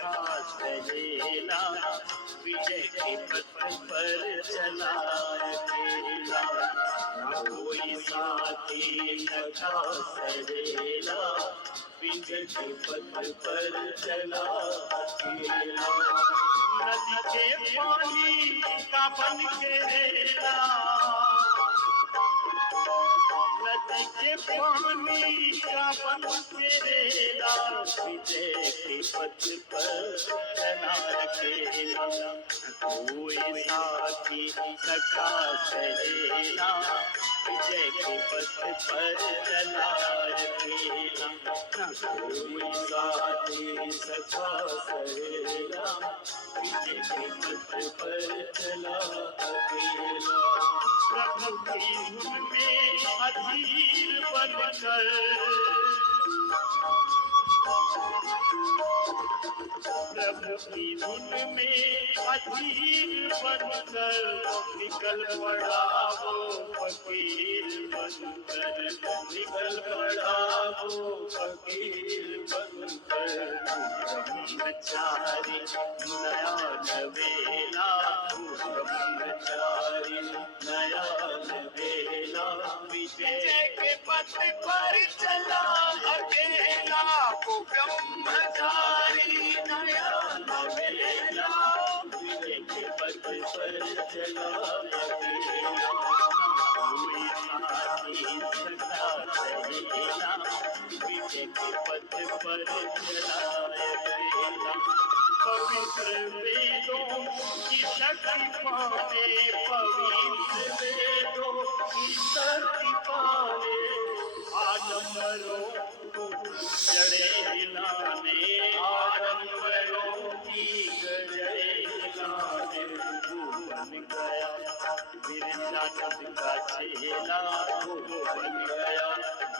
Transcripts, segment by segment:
सखा सहेला, विजय के पथ पर चला अकेला। ना कोई साथी सखा सहेला, विजय के पथ पर चला अकेला। नदी के पानी का बन के रेला, नदी के पानी का बन के रेला, विजय के पथ पर चला अकेला। कोई साथी सखा सहेला, विजय के पथ पर चला अकेला। कोई साथी सखा सहेला, विजय के पथ पर चला अकेला। प्रभु की धुन में अधीर बनकर, प्रभु की धुन में अधीर बनकर, निकल पड़ा वो फकीर बनकर, निकल पड़ा वो फकीर बनकर। ब्रह्मचारी नया नवेला, ब्रह्मचारी नया नवेला, विजय के पथ पर चला अकेला। को ब्रह्मचारी नया नवेला, विजय के पथ पर चला अकेला। कोई साथी सखा सहेला, विजय के पथ पर चला अकेला। पवित्र वेदों की शक्ति पाने, पवित्र वेदों की शक्ति पाने, आडम्बरों को जड़े हिलाने, आडम्बरों की जड़े हिलाने। वो बन गया गिरजानंद का चेला, वो बन गया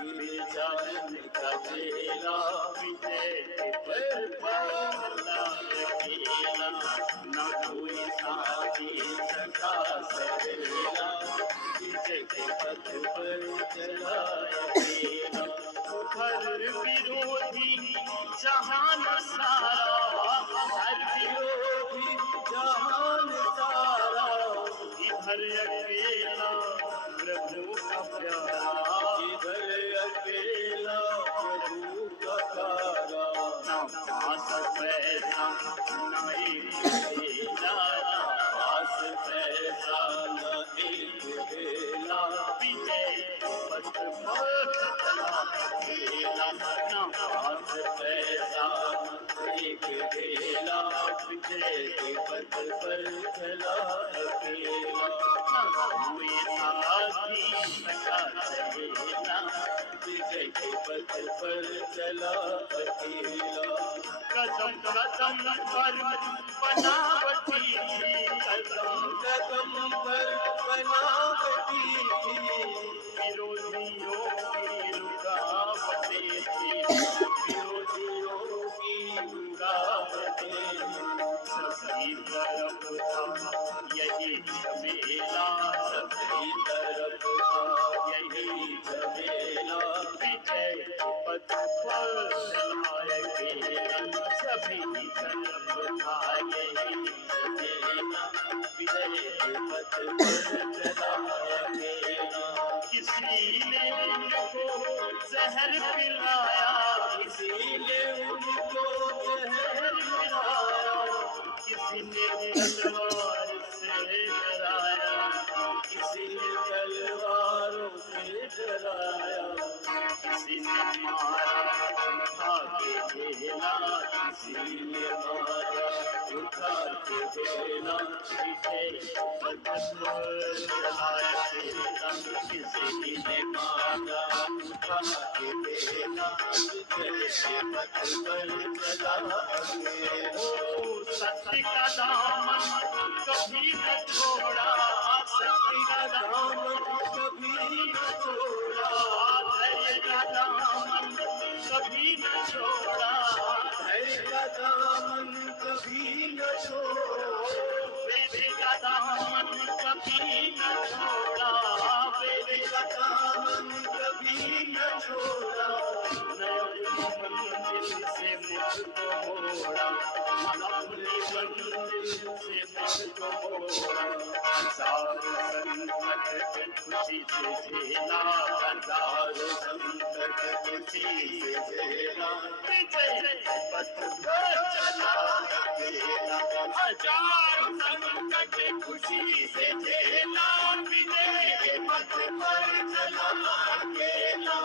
गिरजानंद का चेला, विजय के पथ पर चला अकेला। ना कोई साथी सखा सहेला, विजय के पथ पर चला अकेला। हर विरोधी जहान सारा, हर विरोधी जहान सारा, इधर अकेला प्रभु का प्यारा, इधर अकेला प्रभु का प्यारा। ना पास पैसा ना एक बेला, ना पास पैसा ना एक बेला, विजय पथ पर चला अकेला। ना पास पैसा एक बेला, विजय के पथ पर चला अकेला। कोई साथी सखा सहेला, विजय के पथ पर चला अकेला। कदम कदम पर बनावटी, कदम कदम पर बनावटी, विरोधियों की रुकावटें थी, विरोधियों की रुकावटें। सभी तरफ था यही झमेला, सभी तरफ था यही झमेला, विजय पथ पर चला अकेला। सभी तरफ था यही झमेला, विजय पथ पर चला अकेला। किसी ने उनको जहर पिलाया, किसी ने उनको जहर पिलाया, किसी ने तलवार से डराया, किसी ने तलवारों से डराया, किसी ने मारा उठा के भेला, किसी ने मारा उठा के भेला, विजय पथ पर चला अकेला। किसी ने मारा उठा के भेला, विजय के पथ पर चला अकेला। सत्य का दामन कभी न छोड़ा, सत्य का दामन कभी न छोड़ा, धैर्य का दामन कभी न छोड़ा, धैर्य का दामन कभी न छोड़ा, वेद का दामन कभी न छोड़ा, वेद का दामन कभी न छोड़ा। नए मंजिल से मुझको मोड़ा, हजार संकट खुशी से झेला, हजार संकट खुशी से झेला, विजय पथ पर चला अकेला। हजार संकट खुशी से झेला, विजय पथ पर चला अकेला।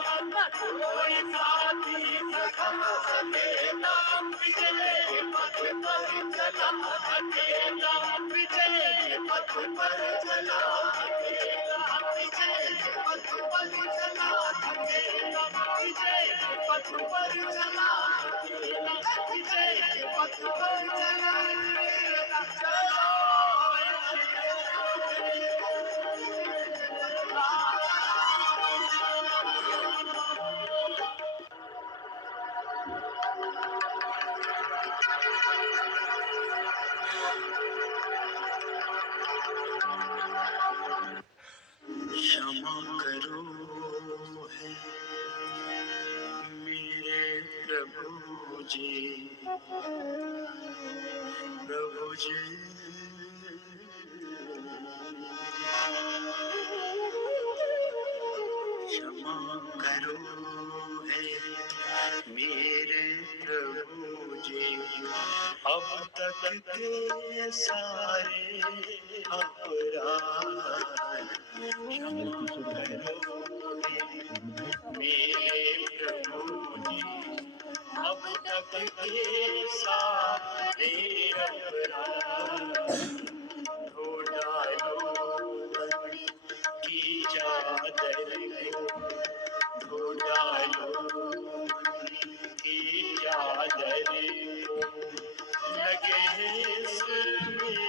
कोई साथी सखा सकेला, विजय पथ पर चला अकेला, विजय पथ पर चला अकेला, विजय पथ पर चला अकेला, विजय पथ पर चला अकेला, विजय पथ पर चला क्षमा करो है मेरे प्रभु जी, प्रभु जी। क्षमा करो है मेरे प्रभु जी, अब तक के सारे अपराध। क्षमा करो मेरे प्रभु जी, अब तक के सारे अपराध। धो डालो मन की चादर को, धो डालो की चादर को, लगे इसमें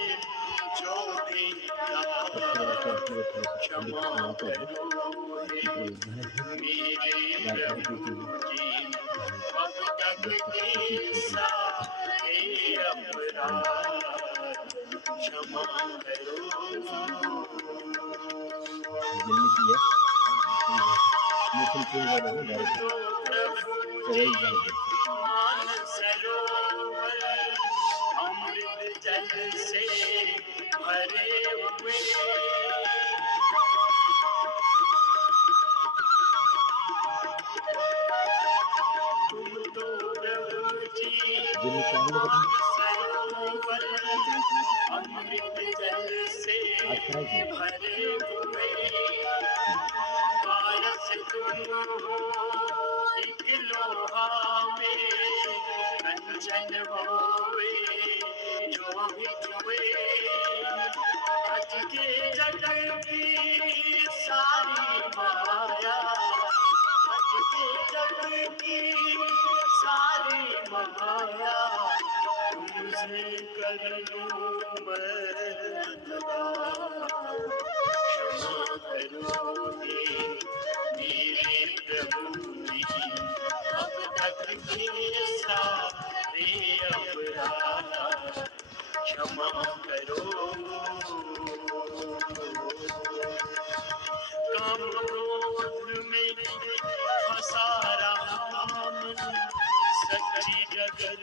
जो भी दाग। क्षमा करो मेरे प्रभु जी, अब तक के सारे अपराध। क्षमा करो। मान सरोवर अमृत जल से भरे हुए, तुम तो प्रभु जी सरोवर अमृत जल से भरे हुए। पारस तुम हो एक लोहा में, कंचन होवे जो भी छुए। आज के जगत की सारी माया, आज के जगत की सारी माया, तुमसे कर लूं मैं लगा। क्षमा करो मेरे प्रभु जी, अब तक के सारे अपराध। क्षमा करो। काम क्रोध में फंसा रहा मन, सच्ची डगर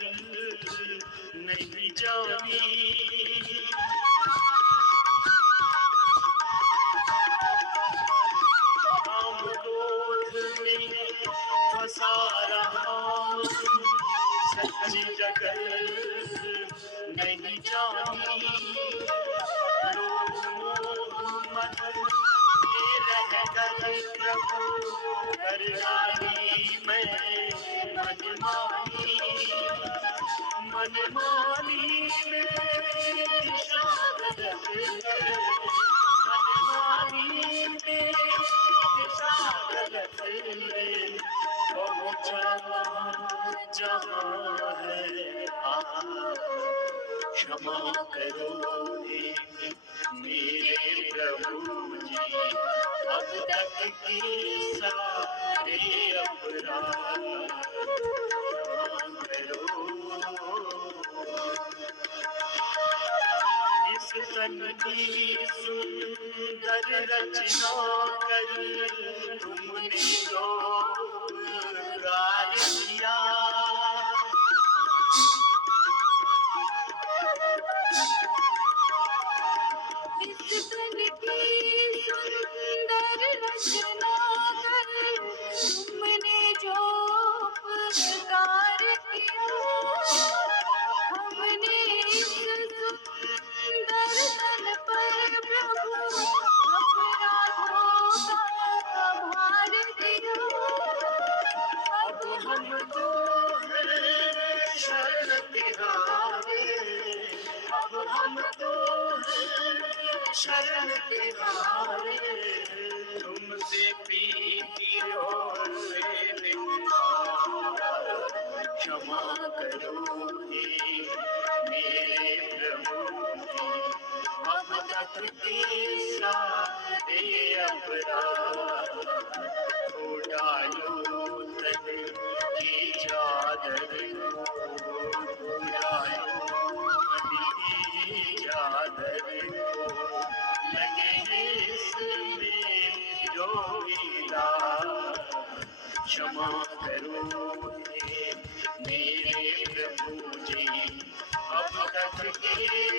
नहीं जानी। काम क्रोध में फंसा रहा मन, सच्ची डगर नहीं जानी। लोग मोह मत में रहकर प्रभु करवानी मैं मनमानी। मनमानी में दिशा गलत है, मनमानी में दिशा गलत है। पहुँचा जहाँ है क्षमा करो मेरे प्रभु जी, अब तक के सारे अपराध। क्षमा करो। इस तन की सुंदर रचना कर तुमने जो कार्य किया। शरण तिहारे, तुमसे प्रीति और क्षमा करो हे मेरे प्रभु जी, अब तक के सारे अपराध धो डालो तन की चादर को, धो डालो मन की चादर को, लगे इसमें जो हीरा, क्षमा करो हे मेरे प्रभु जी, अब तक के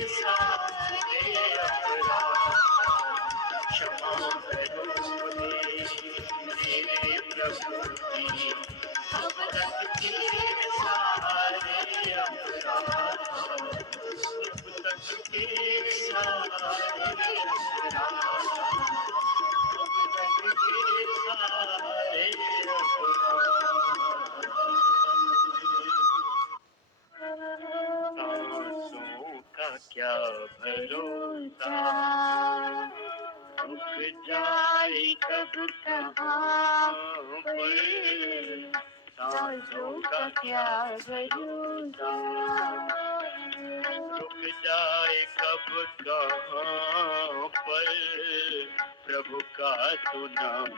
सारे अपराध क्षमा करो हे मेरे प्रभु जी, अब तक के सारे अपराध, अब तक के सारे अपराध, अब तक के सारे सांसों का क्या भरोसा, रुक जाए कब कहाँ पर, सांसों का क्या भरोसा, रुक जाए कब कहाँ पर, प्रभु का तो नाम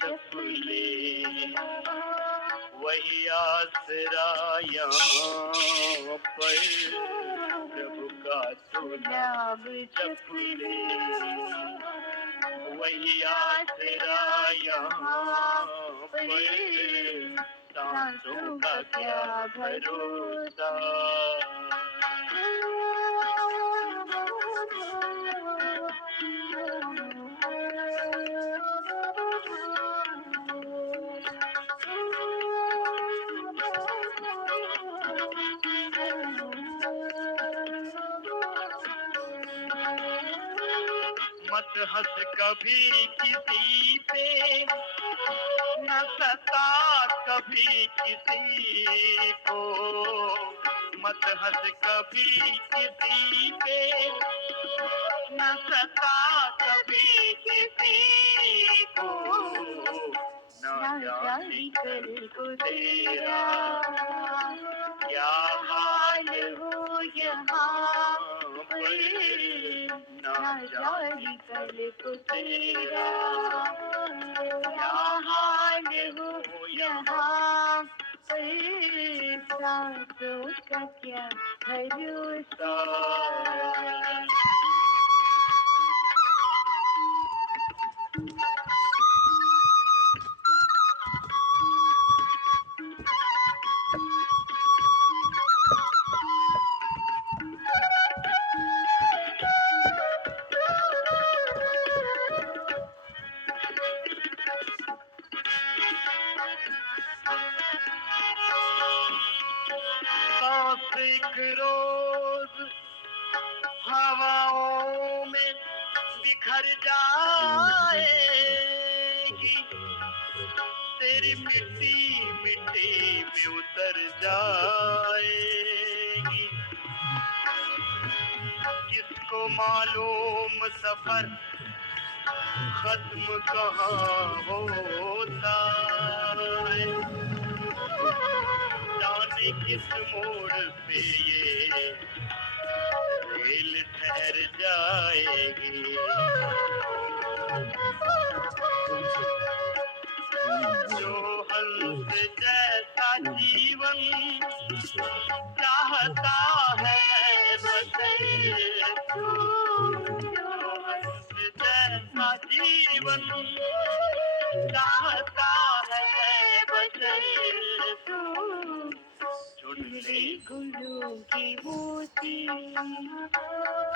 जप ले, वही आसरा यहाँ पर, प्रभु का तो नाम जप ले, वही आसरा यहाँ पर, सांसों का क्या भरोसा। मत हंस कभी किसी पे, न सता कभी किसी को, मत हंस कभी किसी पे, न सता कभी किसी को, न जाने कल को तेरा क्या हाल हो यहाँ पर, न जाने कल को तेरा क्या हाल हो यहाँ पर, सांसों का क्या भरोसा। एक रोज हवाओं में बिखर जाएगी, तेरी मिट्टी मिट्टी में उतर जाएगी, किसको मालूम सफर खत्म कहाँ होता है, जाने किस मोड़ पे ये रेल ठहर जाएगी। जो हंस जैसा जीवन चाहता है बस तू, जो हंस जैसा जीवन चाहता है बस तू, चुन ले गुलों की मोती,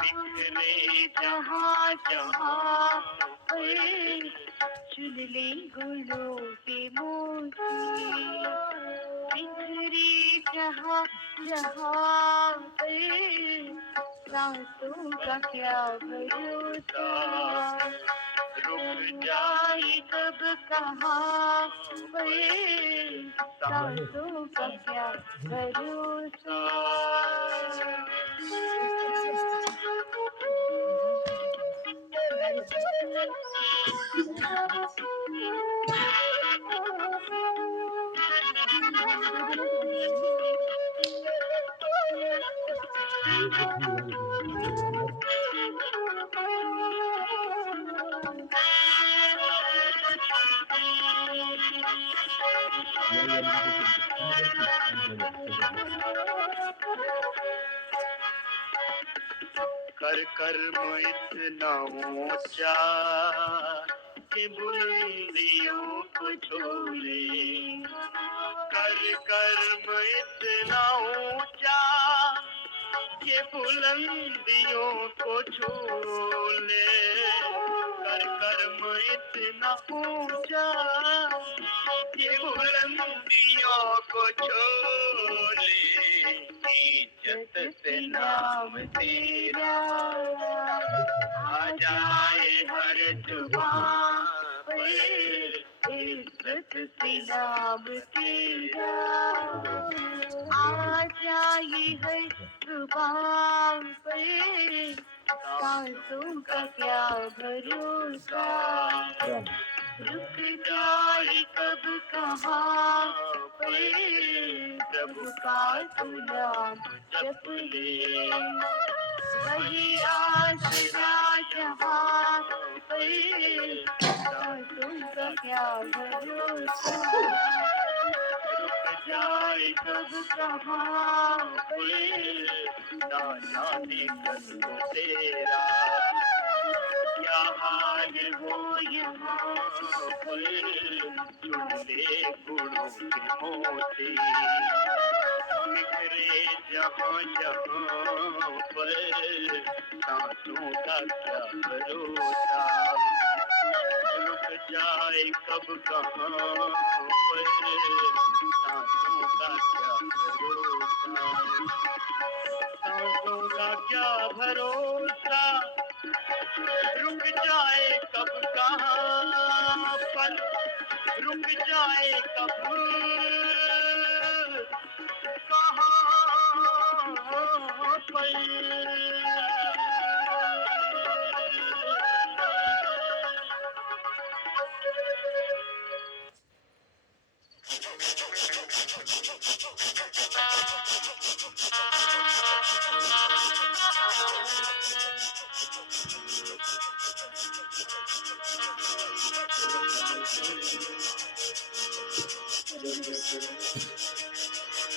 बिखरे जहाँ जहाँ पर, चुन ले गुलों के मोती, बिखरे जहाँ जहाँ पर, सांसों का क्या भरोसा, रुक जाए कब कहाँ पर, सांसों का क्या भरोसा। कर कर्म इतना ऊंचा कि बुलंदियों को छोले, कर कर्म इतना ऊंचा कि बुलंदियों को छोले, कर कर्म इतना ऊंचा कि बुलंदियों को छोले, इज्जत से नाम तेरा आ जाए हर जुबान पे, इज्जत से नाम तेरा आ जाए हर जुबान पे, सांसों का क्या भरोसा, रुक जाए कब कहाँ पे, प्रभु का तू नाम जप ले, वही आसरा जहाँ पे, सांसों का क्या भरोसा, रुक जाए कब कहाँ पे, ना जाने कब तेरा क्या हाल हो यहाँ पर, चुनले गुणों के मोती बिखरे जहाँ जहाँ पर, सांसों का क्या भरोसा, रुक जाए कब कहाँ पर, सांसों का क्या भरोसा, सांसों का क्या भरोसा, रुक जाए कब कहाँ पर, रुक जाए कब कहाँ पर।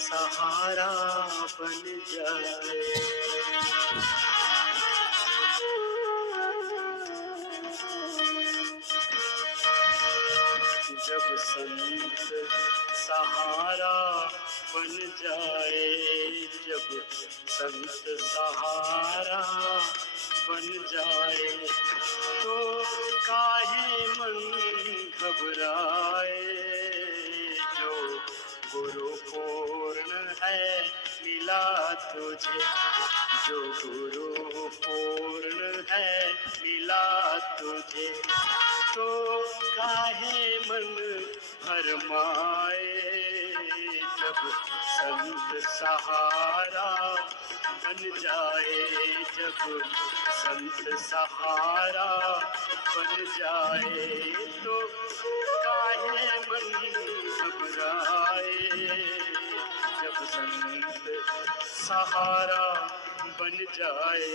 सहारा बन जाए, जब संत सहारा बन जाए, जब संत सहारा बन जाए, तो काहे मन घबराए, जो गुरु पूर्ण है मिला तुझे, जो गुरु पूर्ण है मिला तुझे, तो काहे मन भरमाए, जब संत सहारा बन जाए, जब संत सहारा बन जाए, तो काहे मन घबराए, जब संत सहारा बन जाए।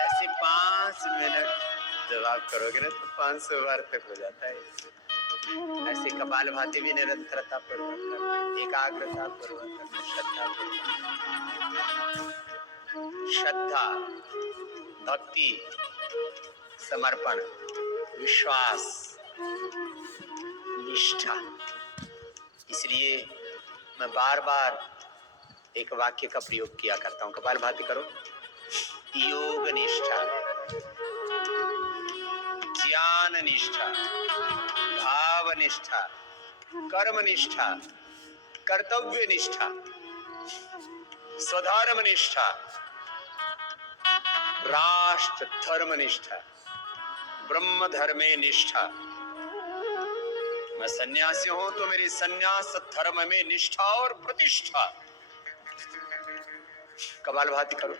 ऐसे 5 मिनट जब आप करोगे ना तो 500 बार तक हो जाता है। ऐसे कपालभाति भी निरंतरता पूर्वक, एकाग्रता पूर्वक, श्रद्धा पूर्वक, श्रद्धा, भक्ति, समर्पण, विश्वास, निष्ठा। इसलिए मैं बार बार एक वाक्य का प्रयोग किया करता हूँ, कपालभाति करो, योग निष्ठा, ज्ञान निष्ठा, भाव निष्ठा, कर्म निष्ठा, कर्तव्य निष्ठा, स्वधर्म निष्ठा, राष्ट्र धर्म निष्ठा, ब्रह्म धर्मे निष्ठा। मैं सन्यासी हूं तो मेरी सन्यास धर्म में निष्ठा और प्रतिष्ठा। कपालभाति करो।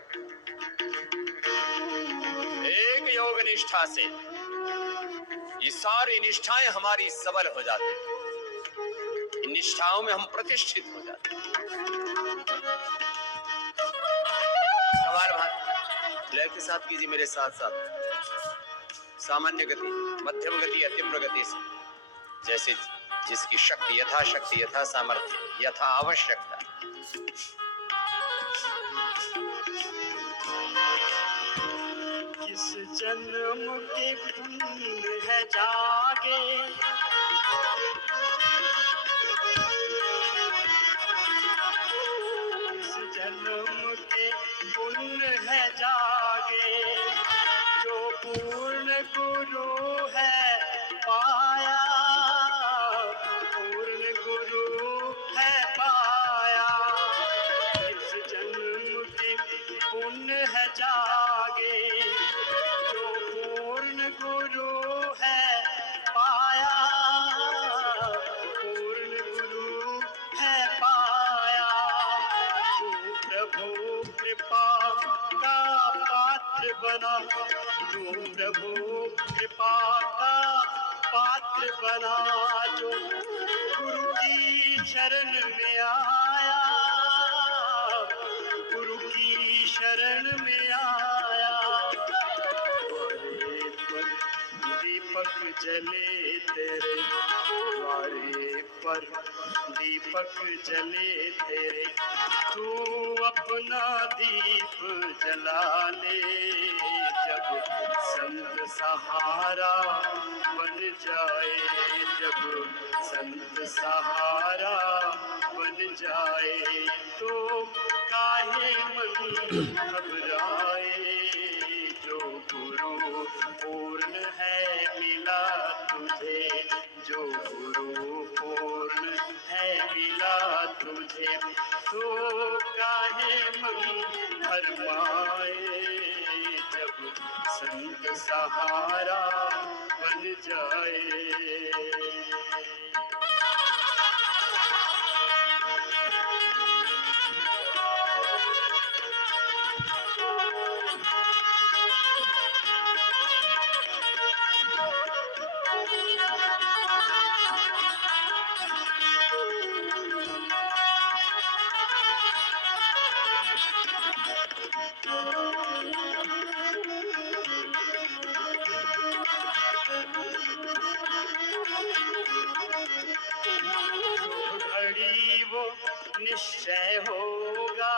एक योग निष्ठा से ये सारी निष्ठाएं हमारी सबल हो जाती हैं। इन निष्ठाओं में हम प्रतिष्ठित हो जाते हैं। कपालभाति लय के साथ कीजिए मेरे साथ साथ। सामान्य गति, मध्यम गति, अतिम्र गति से, जैसे जिसकी शक्ति, यथाशक्ति, यथा सामर्थ्य, यथा आवश्यकता। किस जन्म के पुण्य है जागे, किस जन्म के पुण्य है जागे, जो पूर्ण गुरु है पाया, पूर्ण गुरु है पाया। किस जन्म के पुण्य है जागे, जो पूर्ण गुरु है पाया, पूर्ण गुरु है पाया। तू प्रभु कृपा का पात्र बना, तू प्रभु कृपा का पात्र बना, जो गुरु की शरण में आया, गुरु की शरण में आया। द्वारे पर दीपक जले तेरे, द्वारे पर दीपक जले तेरे, तू अपना दीप जला ले। जब संत सहारा बन जाए, जब संत सहारा बन जाए, तो काहे मन घबराए। जो गुरु पूर्ण है मिला तुझे, जो गुरु पूर्ण है मिला तुझे, तो काहे मन भरमाए। जब संत सहारा बन जाए। घड़ी वो निश्चय होगा,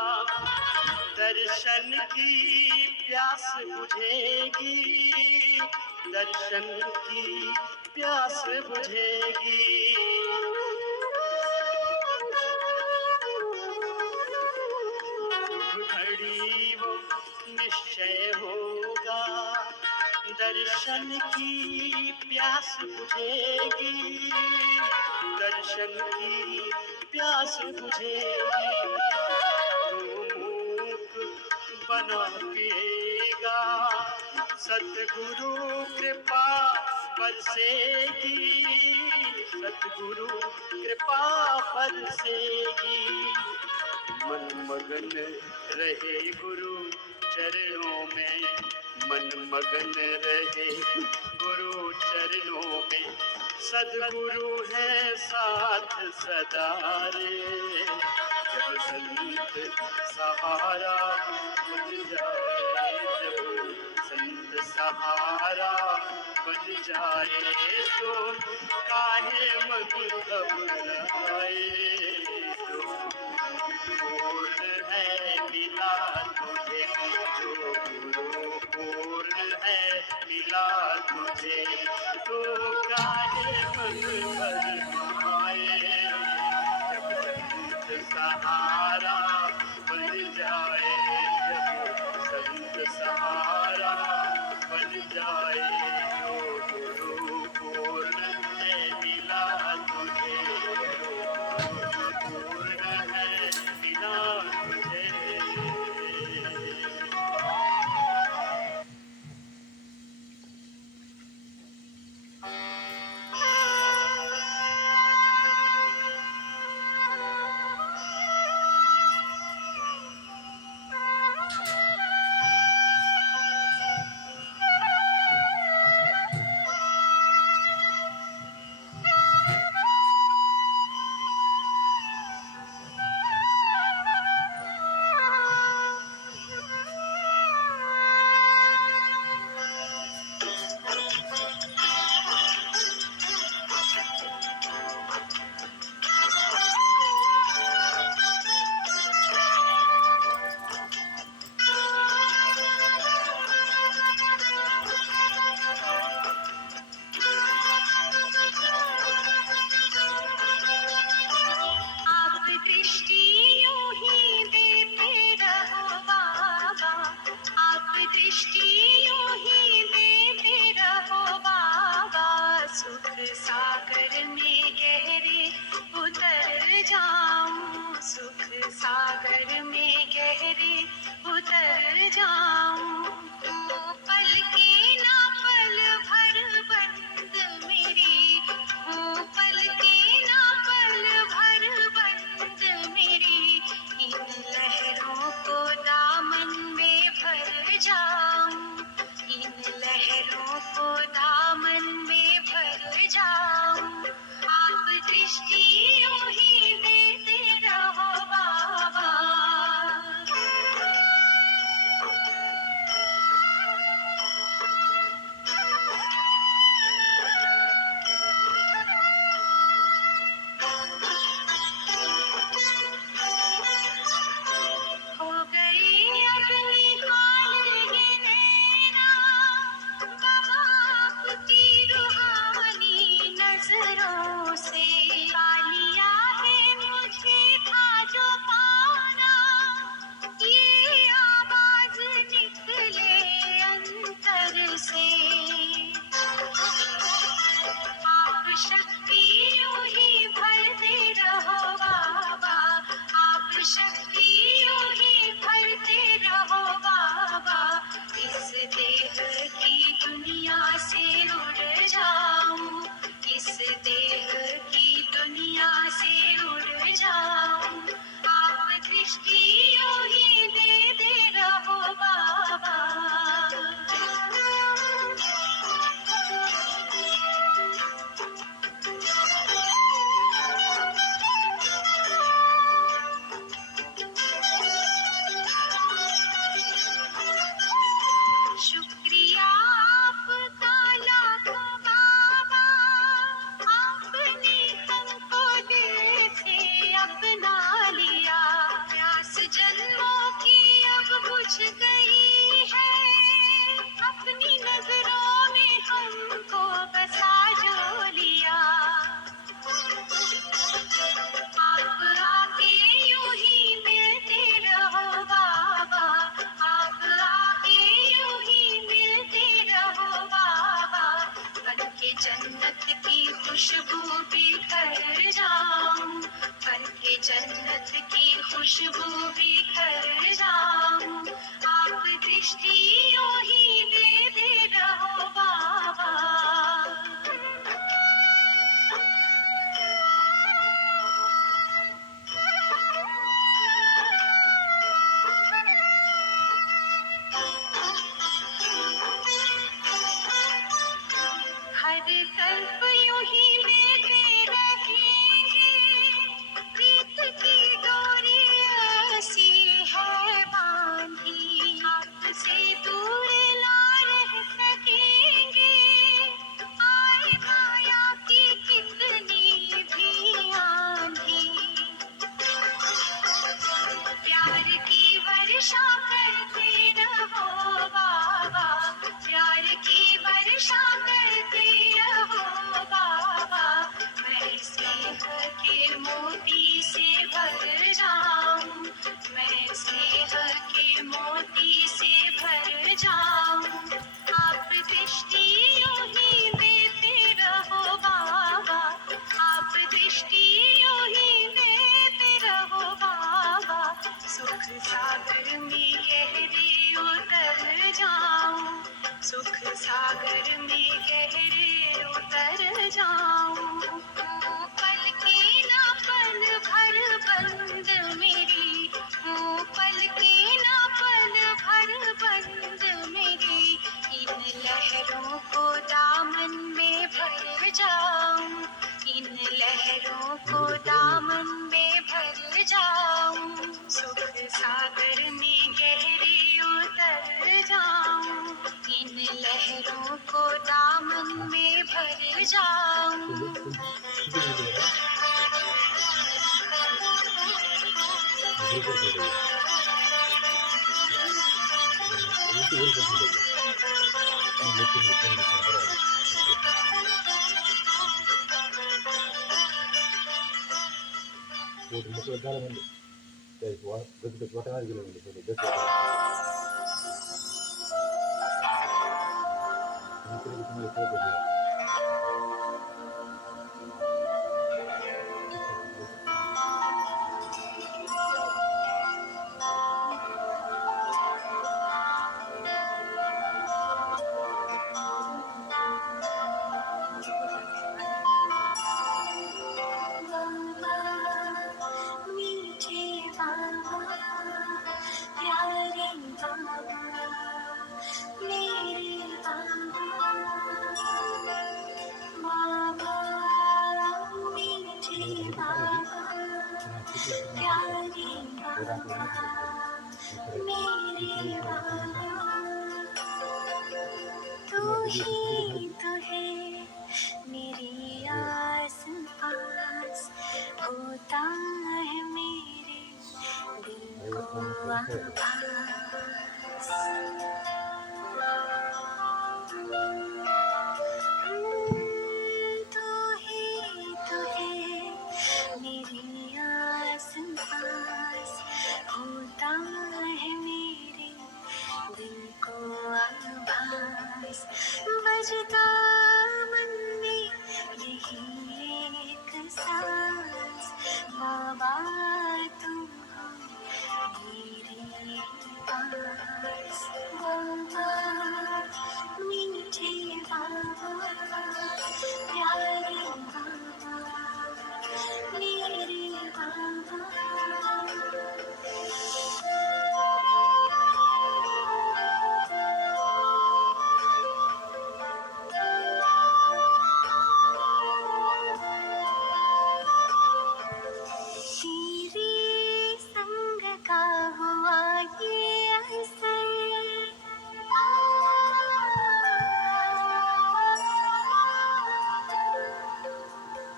दर्शन की प्यास बुझेगी, दर्शन की प्यास बुझेगी। घड़ी वो निश्चय होगा, दर्शन की प्यास बुझेगी, दर्शन की प्यास बुझेगी। तो मूक बना पिएगा, सतगुरु कृपा बरसेगी, सतगुरु कृपा बरसेगी। मन मगन रहे गुरु चरणों में, मन मगन रहे गुरु चरणों में, सद्गुरु है साथ सदा रे। जब संत सहारा बन जाए, जब संत सहारा बन जाए, तो काहे मन घबराए। पूर्ण है मिला तुझे, जो गुरु पूर्ण है मिला तुझे, तो काहे मन भरमाए। जब संत सहारा बन जाए, जब संत सहारा बन जाए, जो गुरु पूर्ण है मिला तुझे, पूर्ण है मिला तुझे। जन्नत की खुशबू बिखर जाऊं, आप दृष्टि यूं ही देते रहो बाबा। हर तरफ यूं ही लेते रहेंगे, प्रीत की डोरी ऐसी है बांधी, आपसे दूर ना रह सकेंगे, आए माया की कितनी भी आंधी। प्यार की वर्षा करते रहो बाबा, प्यार की वर्षा करते रहो बाबा, मैं स्नेह के मोती से भर जाऊं, मैं स्नेह के मोती से भर जाऊं, आप दृष्टि यूं ही देते रहो बाबा, आप दृष्टि यूं ही देते रहो बाबा। सुख सागर में गहरे उतर जाऊं, सुख सागर में गहरे उतर जाऊं, पल की ना पल भर बंद मेरी, पल की ना पल भर बंद मेरी, इन लहरों को दामन में भर जाऊं, इन लहरों को दामन में भर जाऊं, सुख सागर में गहरे उतर जाऊं, इन लहरों को दामन में भर जाऊं। मीठे बाबा, प्यारे बाबा, मेरे बाबा, बाबा, मीठे बाबा, प्यारे बाबा, मेरे बाबा, तू ही तो है मेरी आस पास, होता है मेरे दिल को आभास। तू ही तो है मेरी आस पास, होता है मेरे दिल को आभास, बजता मन में यही एक सांस, बाबा तुम हो मेरे पास, बाबा, मीठे बाबा, प्यारे बाबा, मेरे बाबा। तेरे संग का हुआ ये असर,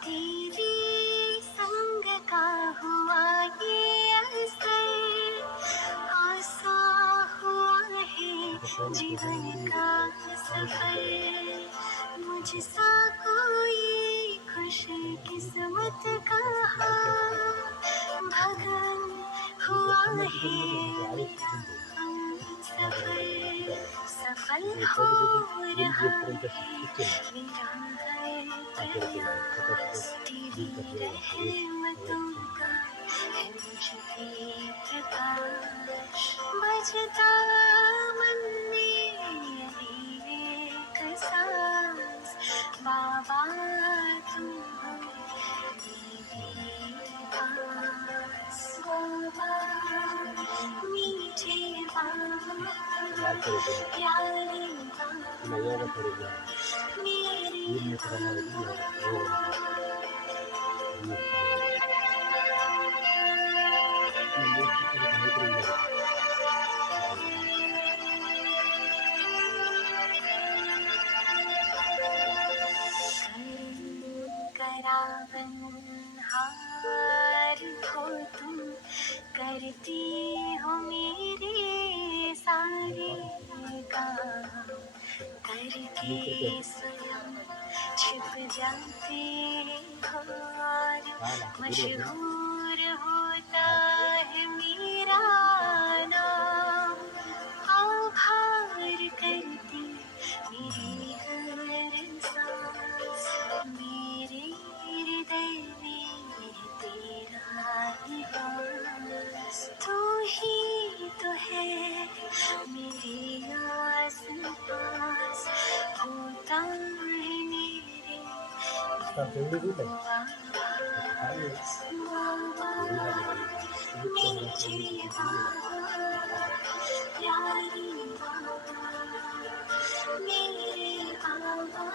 तेरे संग का हुआ ये असर, आसा हुआ है जीवन का सफर, मुझसा कोई खुश किस्मत का भगन हुआ है मेरा सफर, सफल हो रहा है मेरा हर प्रयास, तेरी रहमतों का बजता मन में यही एक सांस, बाबा तुम हो मेरे पास। बाबा मीठे बाबा, प्यारे बाबा, मेरे करावन हार हो तुम, करती हो मेरे सारे काम, करके स्वयं छिप जाते हो और मशहूर होता है मेरा नाम। आभार करती मेरी हर सांस, मेरे हृदय में तेरा ही वास। तू ही तो है मेरे आस पास, होता है मेरे दिल को आभास। बाबा मीठे बाबा, प्यारे बाबा, मेरे बाबा।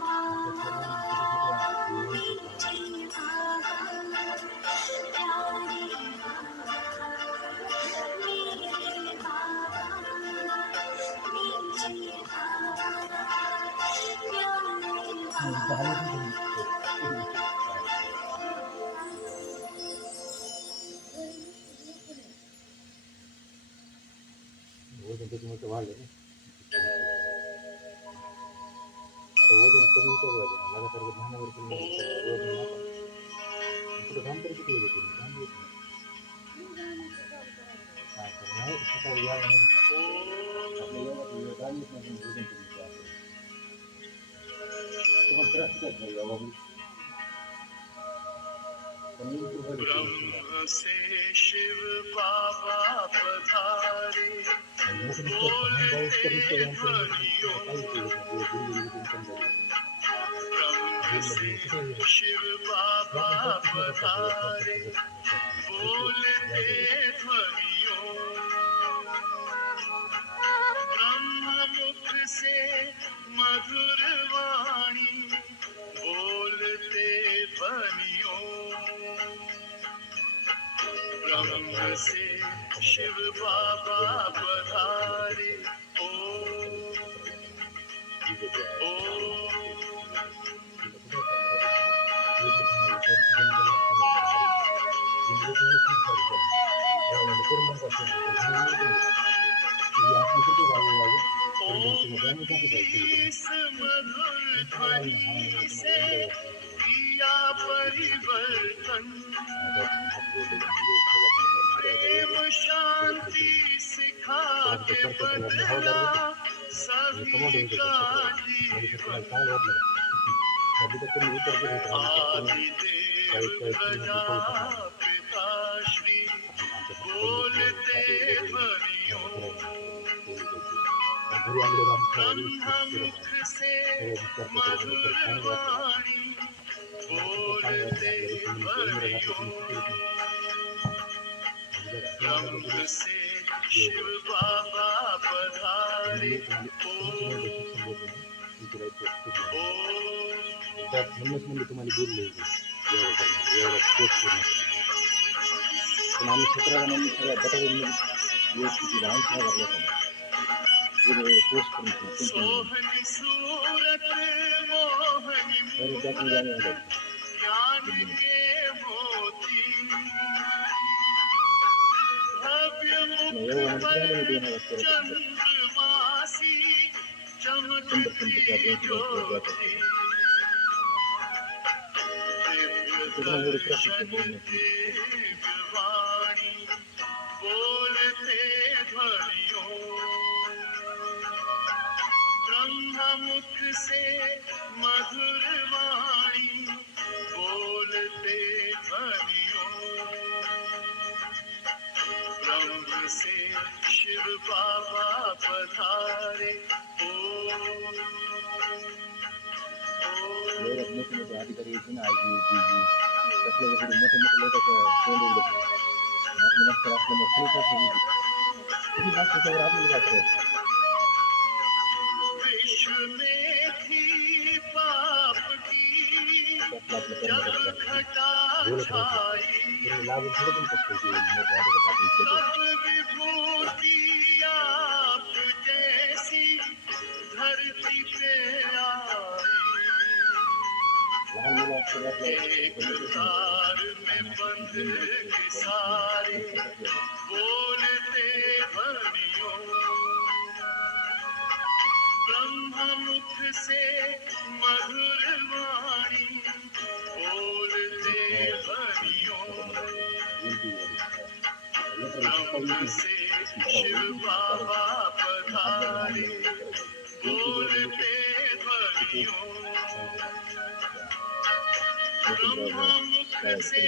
बाबा मीठे बाबा, प्यारे बाबा, मेरे बाबा। मीठे बाबा, प्यारे बाबा। ब्रह्म से शिव बाबा पधारे, बोलते ध्वनियों। ब्रह्म से शिव बाबा पधारे, बोलते ध्वनियों। ब्रह्म मुख से मधुर वाणी, बोलते ध्वनियों। ब्रह्म से शिव बाबा पधारे, ओम इस मधुर ध्वनि से किया परिवर्तन, प्रेम शांति सिखा के बदला सभी का जीवन। आदिदेव प्रजापिता श्री, बोलते ध्वनियों। ब्रह्ममुख से मधुर वाणी, बोलते ध्वनियों। ब्रह्म से शिव बाबा पधारे, सोहनी सूरत मोहनी मूरत, ज्ञान के मोती। भव्य मुख पर चंद्रमासी, चमकती ज्योति। दिव्य दर्शन दिव्य वाणी, बोलते ध्वनियों। ब्रह्म मुख से मधुर वाणी, बोलते ध्वनियों। ब्रह्म से शिव बाबा पधारे। लोक मोठे मोठे अधिकारी येते ना आयजी जीजी तसले वगैरे मोठे मोठे लोकांचं तोंड उघडत नाही आपण मास्तर असल्यामुळे खरी कसं किती मास्तर आपल्याला वाटतं विश्व में थी पाप की जब घटा छाई, लागून थोडं पण कसं की मोठे अधिकारी आपण तब विभूति आप जैसी धरती पे आई। लहान मुलं असतात एक तार में बंध के सारे बोलते ध्वनियों, ब्रह्ममुख से मधुर वाणी बोलते ध्वनियों। ब्रह्म से शिव बाबा पधारे बोलते ध्वनियों, ब्रह्ममुख से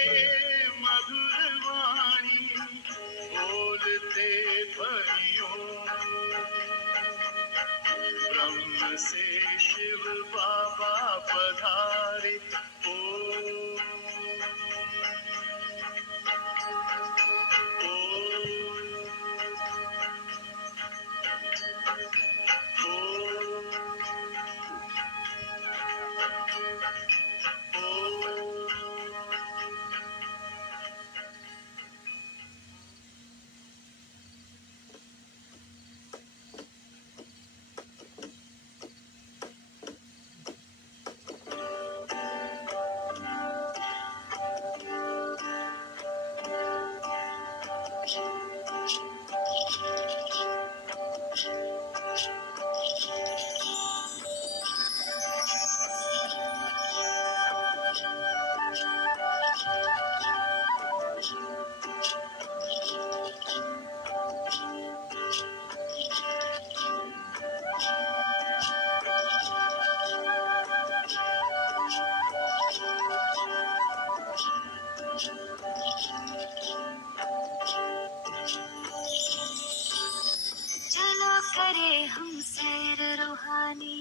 मधुर वाणी बोलते ध्वनियों। ब्रह्म से शिव बाबा पधारे। चलो करे हम सैर रूहानी,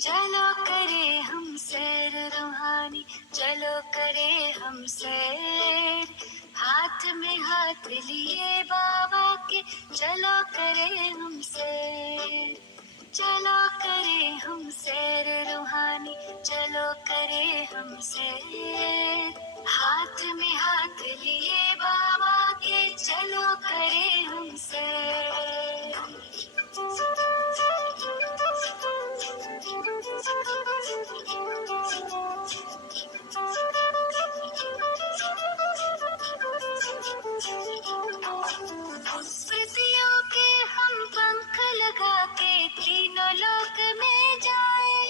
चलो करे हम सैर रूहानी, चलो करे हम सैर, हाथ में हाथ लिए बाबा के चलो करे हम सैर। चलो करे हम सैर रूहानी, चलो करे हम सैर, हाथ में हाथ लिए बाबा के चलो करे हम सैर। स्मृतियों के हम पंख लगा के तीनों लोक में जाए,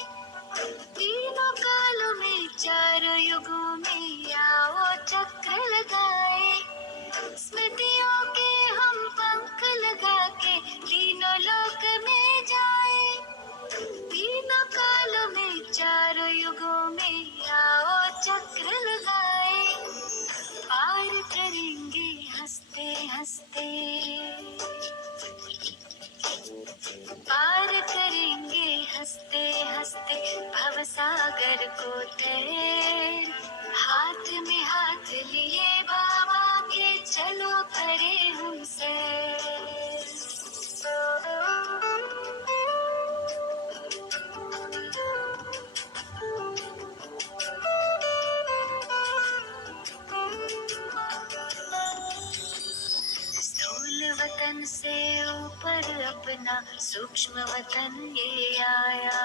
तीनों कालों में चारों युगों में आओ चक्र लगाए। स्मृतियों के हम पंख लगा के तीनों लोक में जाए, तीनों कालों में चारों युगों में आओ चक्र लगाए। पार करेंगे हंसते हंसते, पार करेंगे हंसते हंसते भवसागर को तैर, हाथ में हाथ लिए बाबा के चलो करे हम सैर। स्थूल वतन से ऊपर अपना सूक्ष्म वतन ये आया,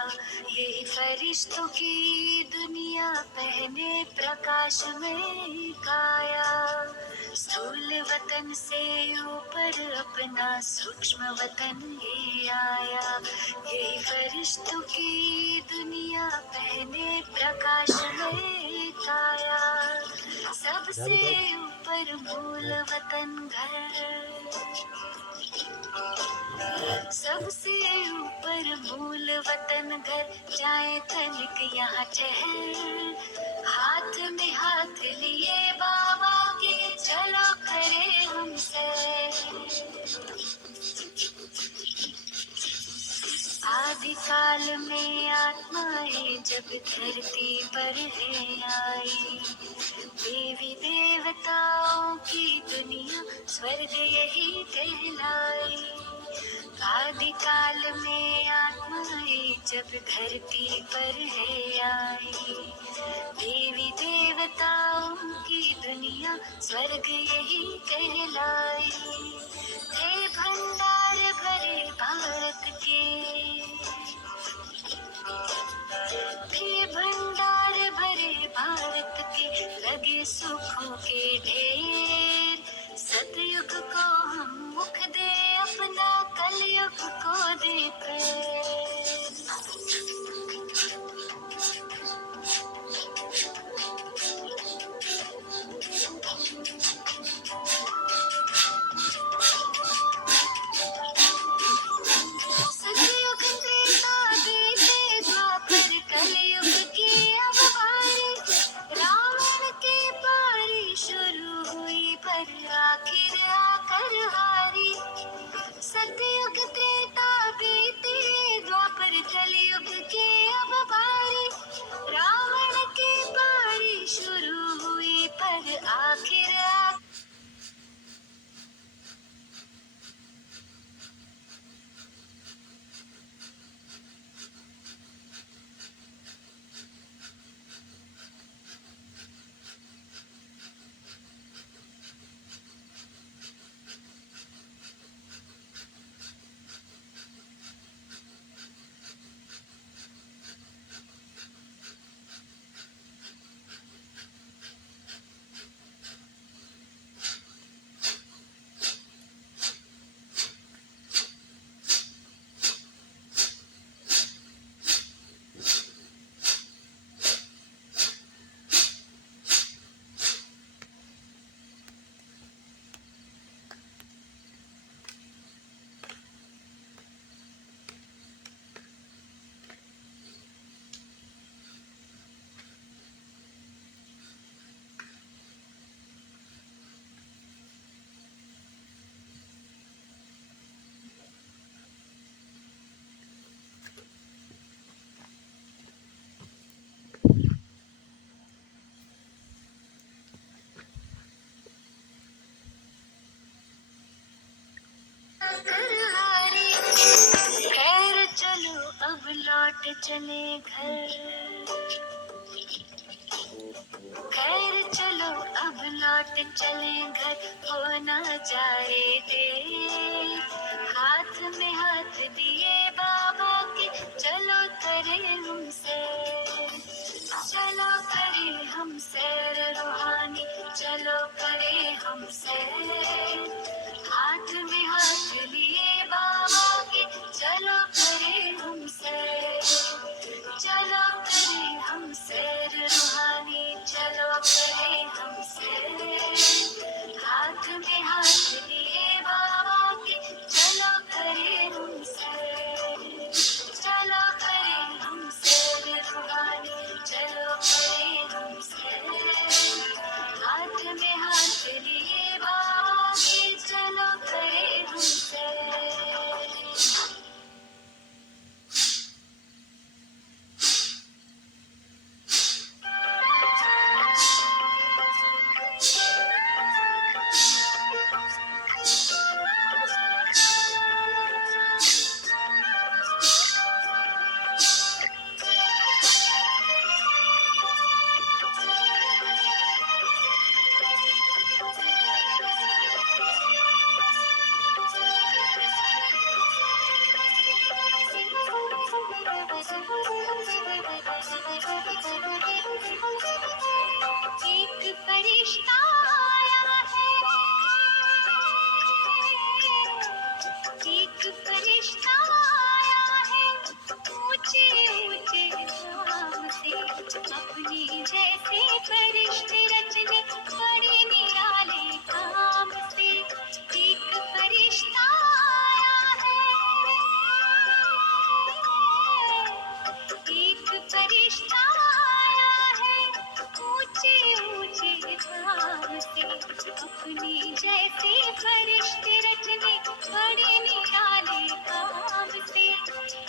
ये फरिश्तों की दुनिया पहने प्रकाश में काया। स्थूल वतन से ऊपर अपना सूक्ष्म वतन ये आया, ये फरिश्तों की दुनिया पहने प्रकाश में काया। सबसे ऊपर मूल वतन घर, सबसे ऊपर मूल वतन घर, जाए तनिक यहाँ ठहर, हाथ में हाथ लिए बाबा के आदिकाल में आत्माएं जब धरती पर है आई, देवी देवताओं की दुनिया स्वर्ग यही कहलाई। आदिकाल में आत्माएं जब धरती पर है आई, देवी देवताओं की दुनिया स्वर्ग यही कहलाई। थे भंडार भरे भारत के, थे भंडार भरे भारत के, लगे सुखों के ढेर। सतयुग को हम मुख दे अपना, कलयुग को दे पैर। सतयुग त्रेता बीते द्वापर, कलयुग की अब बारी। रावण के पारी शुरू हुई पर आखिर आकर हारी। सतयुग त्रेता बीते द्वापर, कलयुग की अब बारी। रावण के पारी शुरू हुई पर आखिर आकर हारी। खैर चलो अब लौट चले घर, खैर चलो अब लौट चले घर, हो ना जाए देर। हाथ में हाथ दिए बाबा के, चलो करे हम सैर। चलो करे हम सैर रूहानी, चलो करे हम सैर। हाथ में हाथ लिए बाबा के, चलो करे हम सैर। चलो करे हम सैर रूहानी, चलो करे हम सैर। हाथ में हाथ लिए बाबा के, चलो करे हम सैर। चलो करे हम सैर रूहानी, चलो करे हम सैर। हाथ में हाथ लिए बाबा के, चलो करे हम सैर। एक फरिश्ता आया है, एक फरिश्ता आया है, ऊंचे ऊंचे नाम से। अपने जैसे फरिश्ते रचने, बड़े निराले काम से। एक फरिश्ता आया है, एक फरिश्ता आया है, ऊंचे ऊंचे धाम से। अपने जैसे फरिश्ते रचने, बड़े निराले काम से।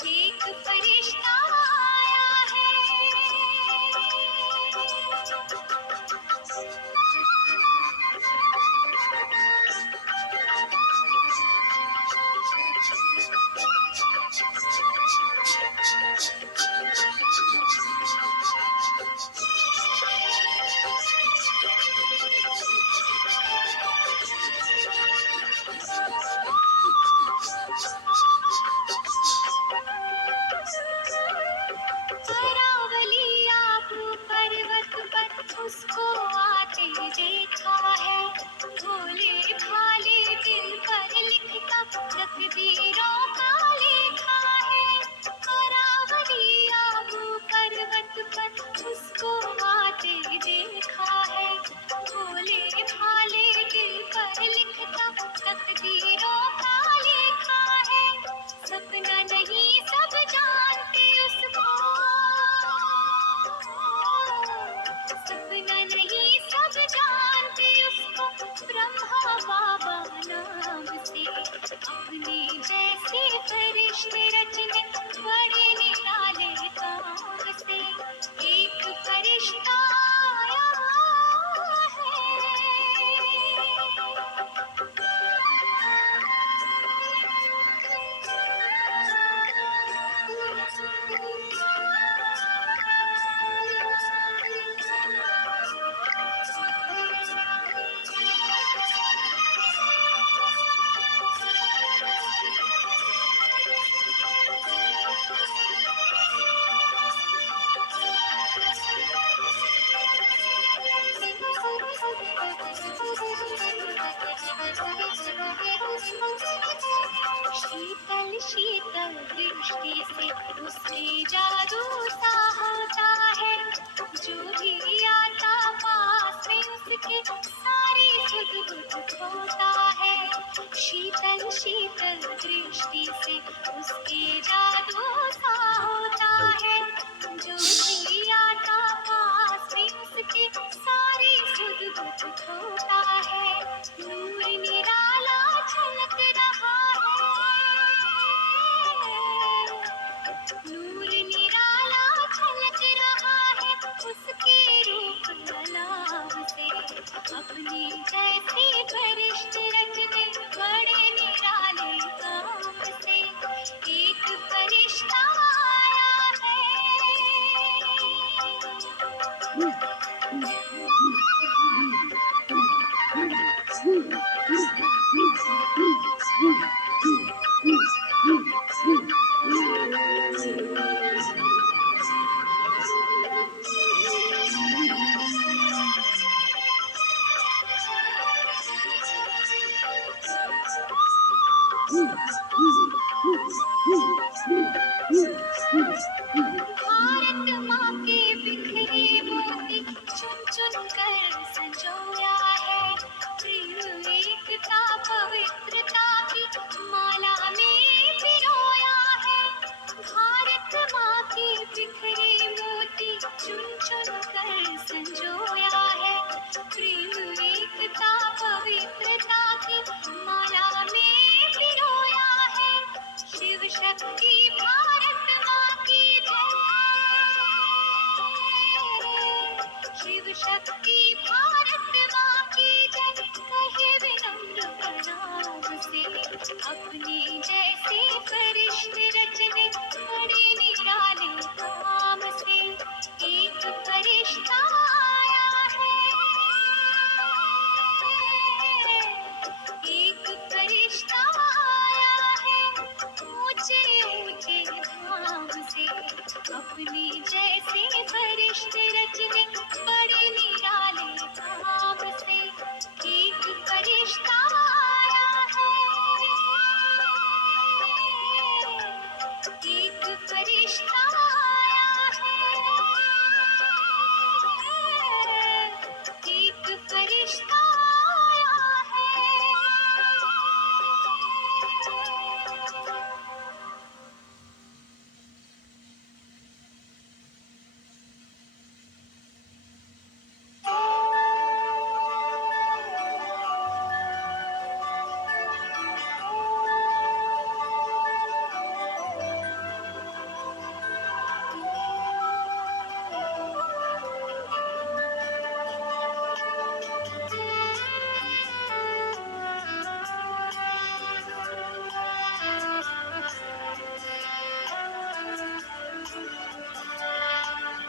एक फरिश्ता अपनी जैसी फरिश्ते रचने बड़े निराले काम से एक फरिश्ता आया भारत माँ के बिखरे मोती चुन चुन कर संजोया है प्रेम एकता पवित्रता की माला में पिरोया है भारत माँ के बिखरे मोती चुन चुन कर संजोया है प्रेम एकता पवित्रता की माला में पिरोया है शिव शक्ति भारत माँ की जय शिव शक्ति भारत माँ की जय कहे विनम्र प्रणाम से अपने जैसे फरिश्ते रचने बड़े निराले काम से एक फरिश्ता आया है एक फरिश्ता आया है ऊंचे ऊंचे धाम से अपने जैसे फरिश्ते रचने बड़े निराले काम से एक फरिश्ता आया है एक फरिश्ता आया है एक फरिश्ता आया है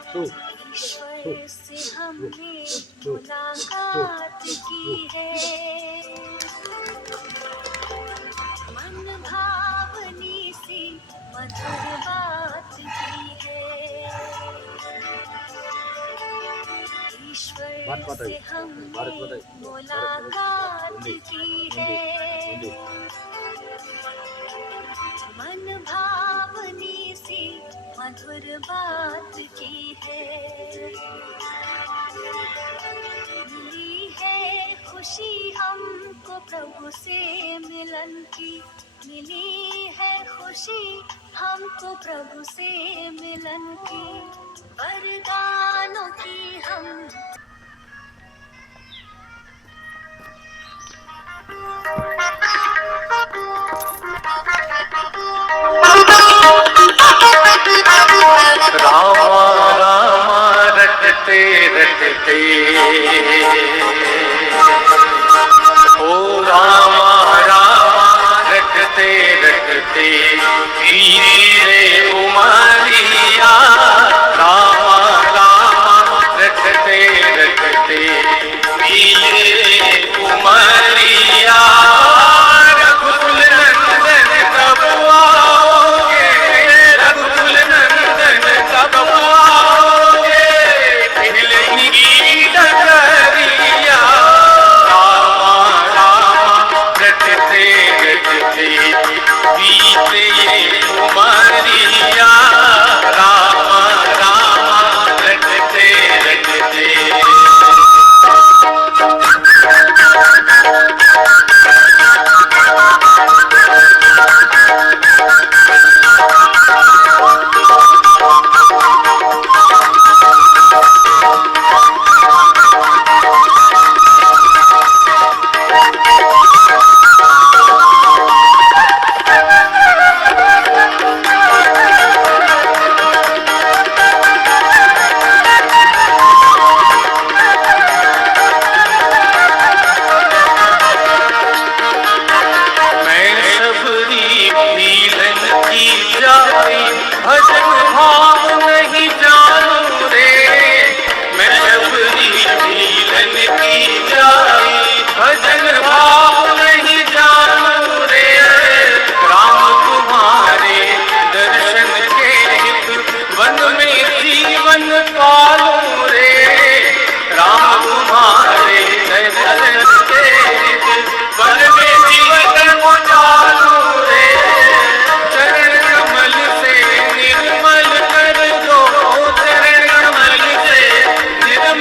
ईश्वर से हमने मुलाकात की है मन भावनी से मधुर बात की है ईश्वर से हमने मुलाकात की है मन भावनी से मधुर बात की है मिली है खुशी हमको प्रभु से मिलन की मिली है खुशी हमको प्रभु से मिलन की वरदानों की हम रामा रामा रटते रटते ओ रामा रामा रटते रटते धीरे उमरिया रामा रामा रटते रटते धीरे उमरिया रघुकुल नंदन कब आओगे रघुकुल नंदन कब आओगे मिलेंगी डगरिया रामा रामा रटते रटते बीते ये उमरिया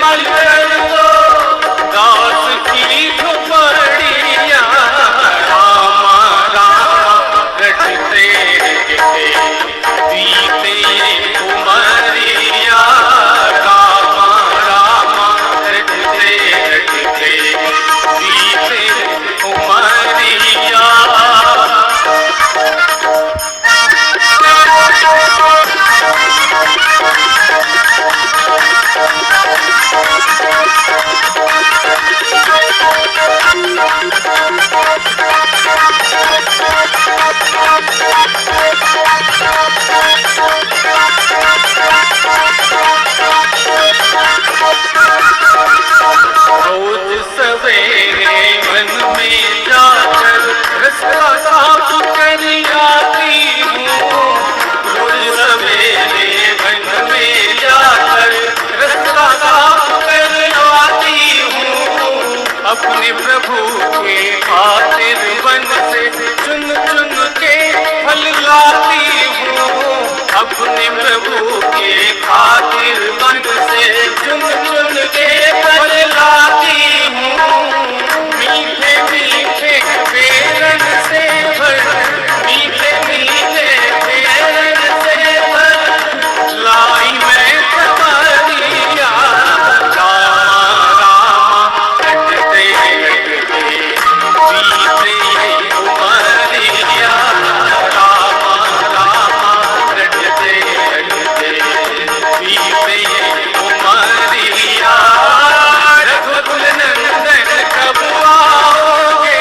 कर दो दास की झोपड़ियाँ। रामा रामा रटते रटते बीते उमरिया। रामा रामा रटते रटते बीते उमरिया। रोज सवेरे वन में जाकर रास्ता साफ कर आती हूँ। रोज सवेरे वन में जाकर रास्ता साफ कर आती हूँ। अपने प्रभु के खातिर वन से चुन चुन के फल लाती हूँ। अपने प्रभु के खातिर वन से चुन चुन के फल लाती हूँ। मीठे मीठे बेरन से भर, मीठे मीठे बेरन से भर लाई मैं कमरिया। रामा रामा रटते रटते बीते उमरिया। रामा रामा रटते रटते बीते उमरिया। रघुकुल नंदन कब आओगे?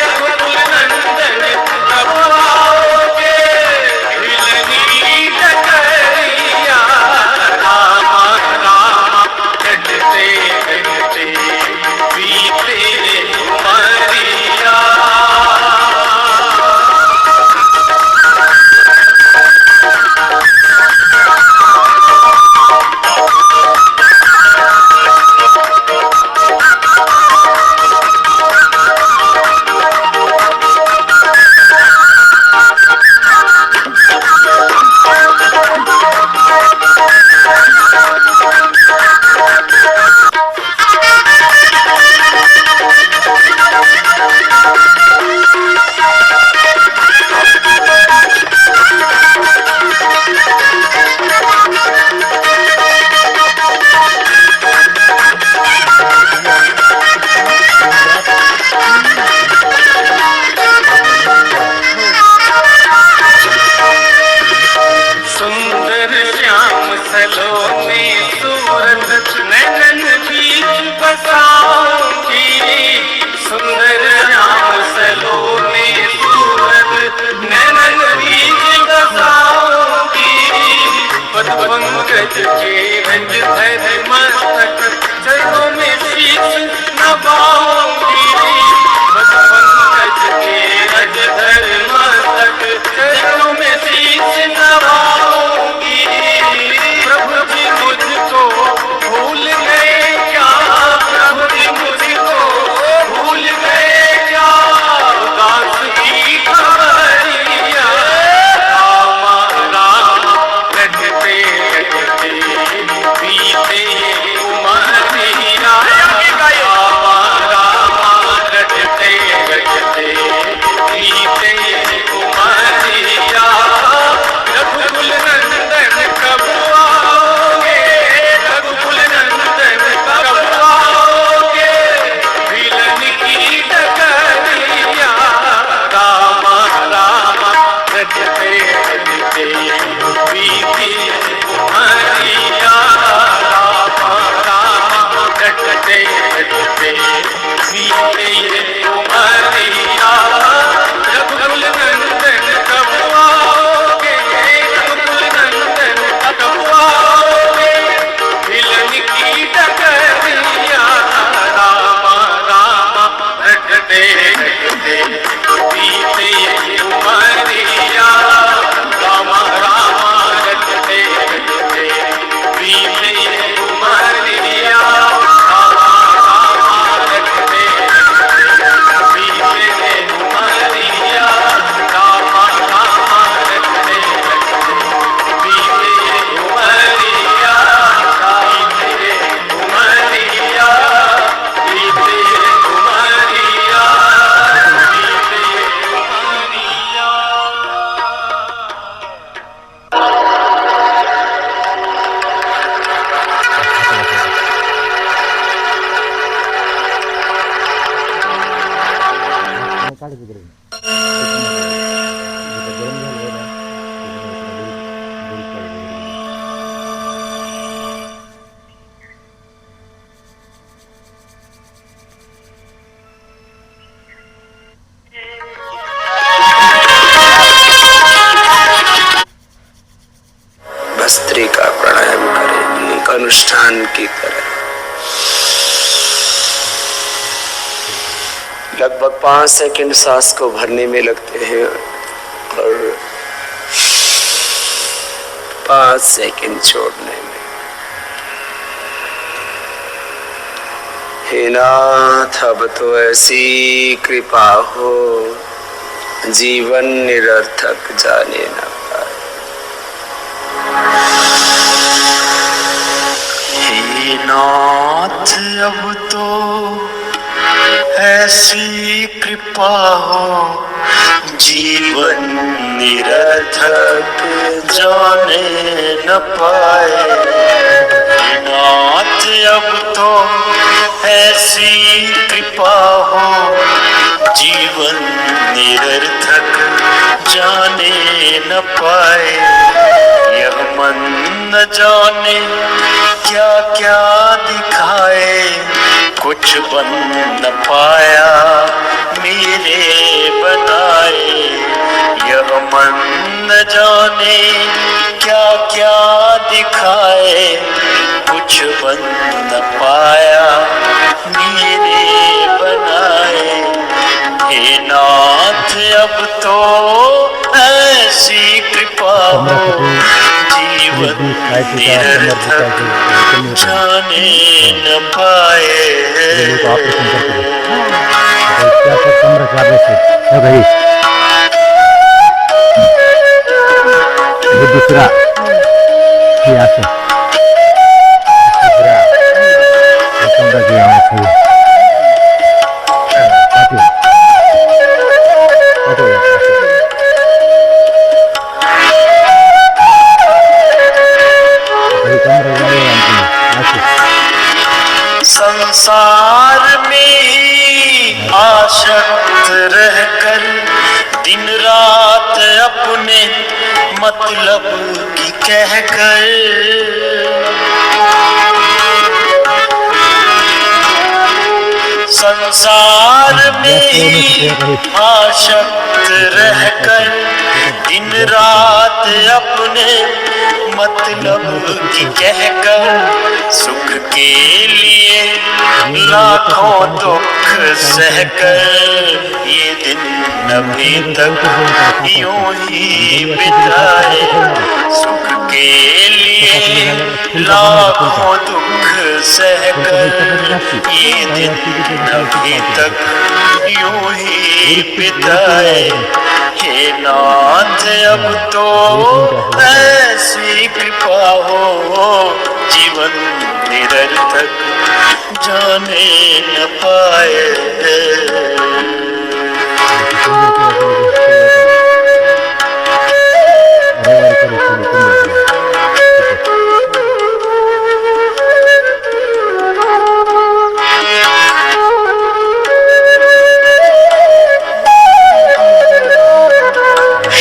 रघुकुल नंदन कब आओगे? हिलनी डगरिया। रामा रामा रटते रटते बीते उमरिया। अधिष्ठान की तरह लगभग 5 सेकंड सांस को भरने में लगते हैं और 5 सेकंड छोड़ने में। हे नाथ, अब तो ऐसी कृपा हो जीवन निरर्थक जाने न पाए। हे नाथ, अब तो ऐसी कृपा हो जीवन निरर्थक जाने न पाए। हे नाथ, अब तो ऐसी कृपा हो जीवन निरर्थक जाने न पाए। यह मन न जाने क्या क्या दिखाए, कुछ बन न पाया मेरे बनाए। यह मन न जाने क्या क्या दिखाए, कुछ बन न पाया मेरे बनाए। हे नाथ, अब तो ऐसी कृपा हो जीवन निरर्थक जाने न पाए। दूसरा संसार में ही आसक्त रहकर दिन रात अपने मतलब की कहकर संसार में ही आसक्त रहकर दिन रात अपने मतलब की कहकर सुख के लिए लाखों दुख सहकर ये दिन अभी तक यूं ही बिताए। सुख के लिए लाखों दुख सहकर ये दिन अभी तक यूं ही बिताए। हे नाथ, अब तो ऐसी कृपा हो जीवन निरर्थक जाने न पाए।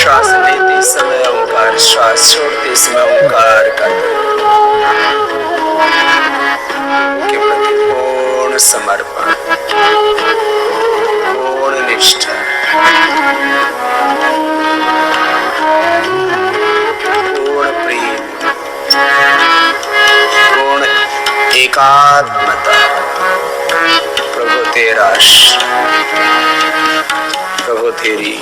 श्वास लेते समय ओंकार, श्वास छोड़ते समय ओंकार का के प्रति पूर्ण समर्पण, पूर्ण निष्ठा, पूर्ण प्रेम, पूर्ण एकात्मता। प्रभु तेरा प्रभु तेरी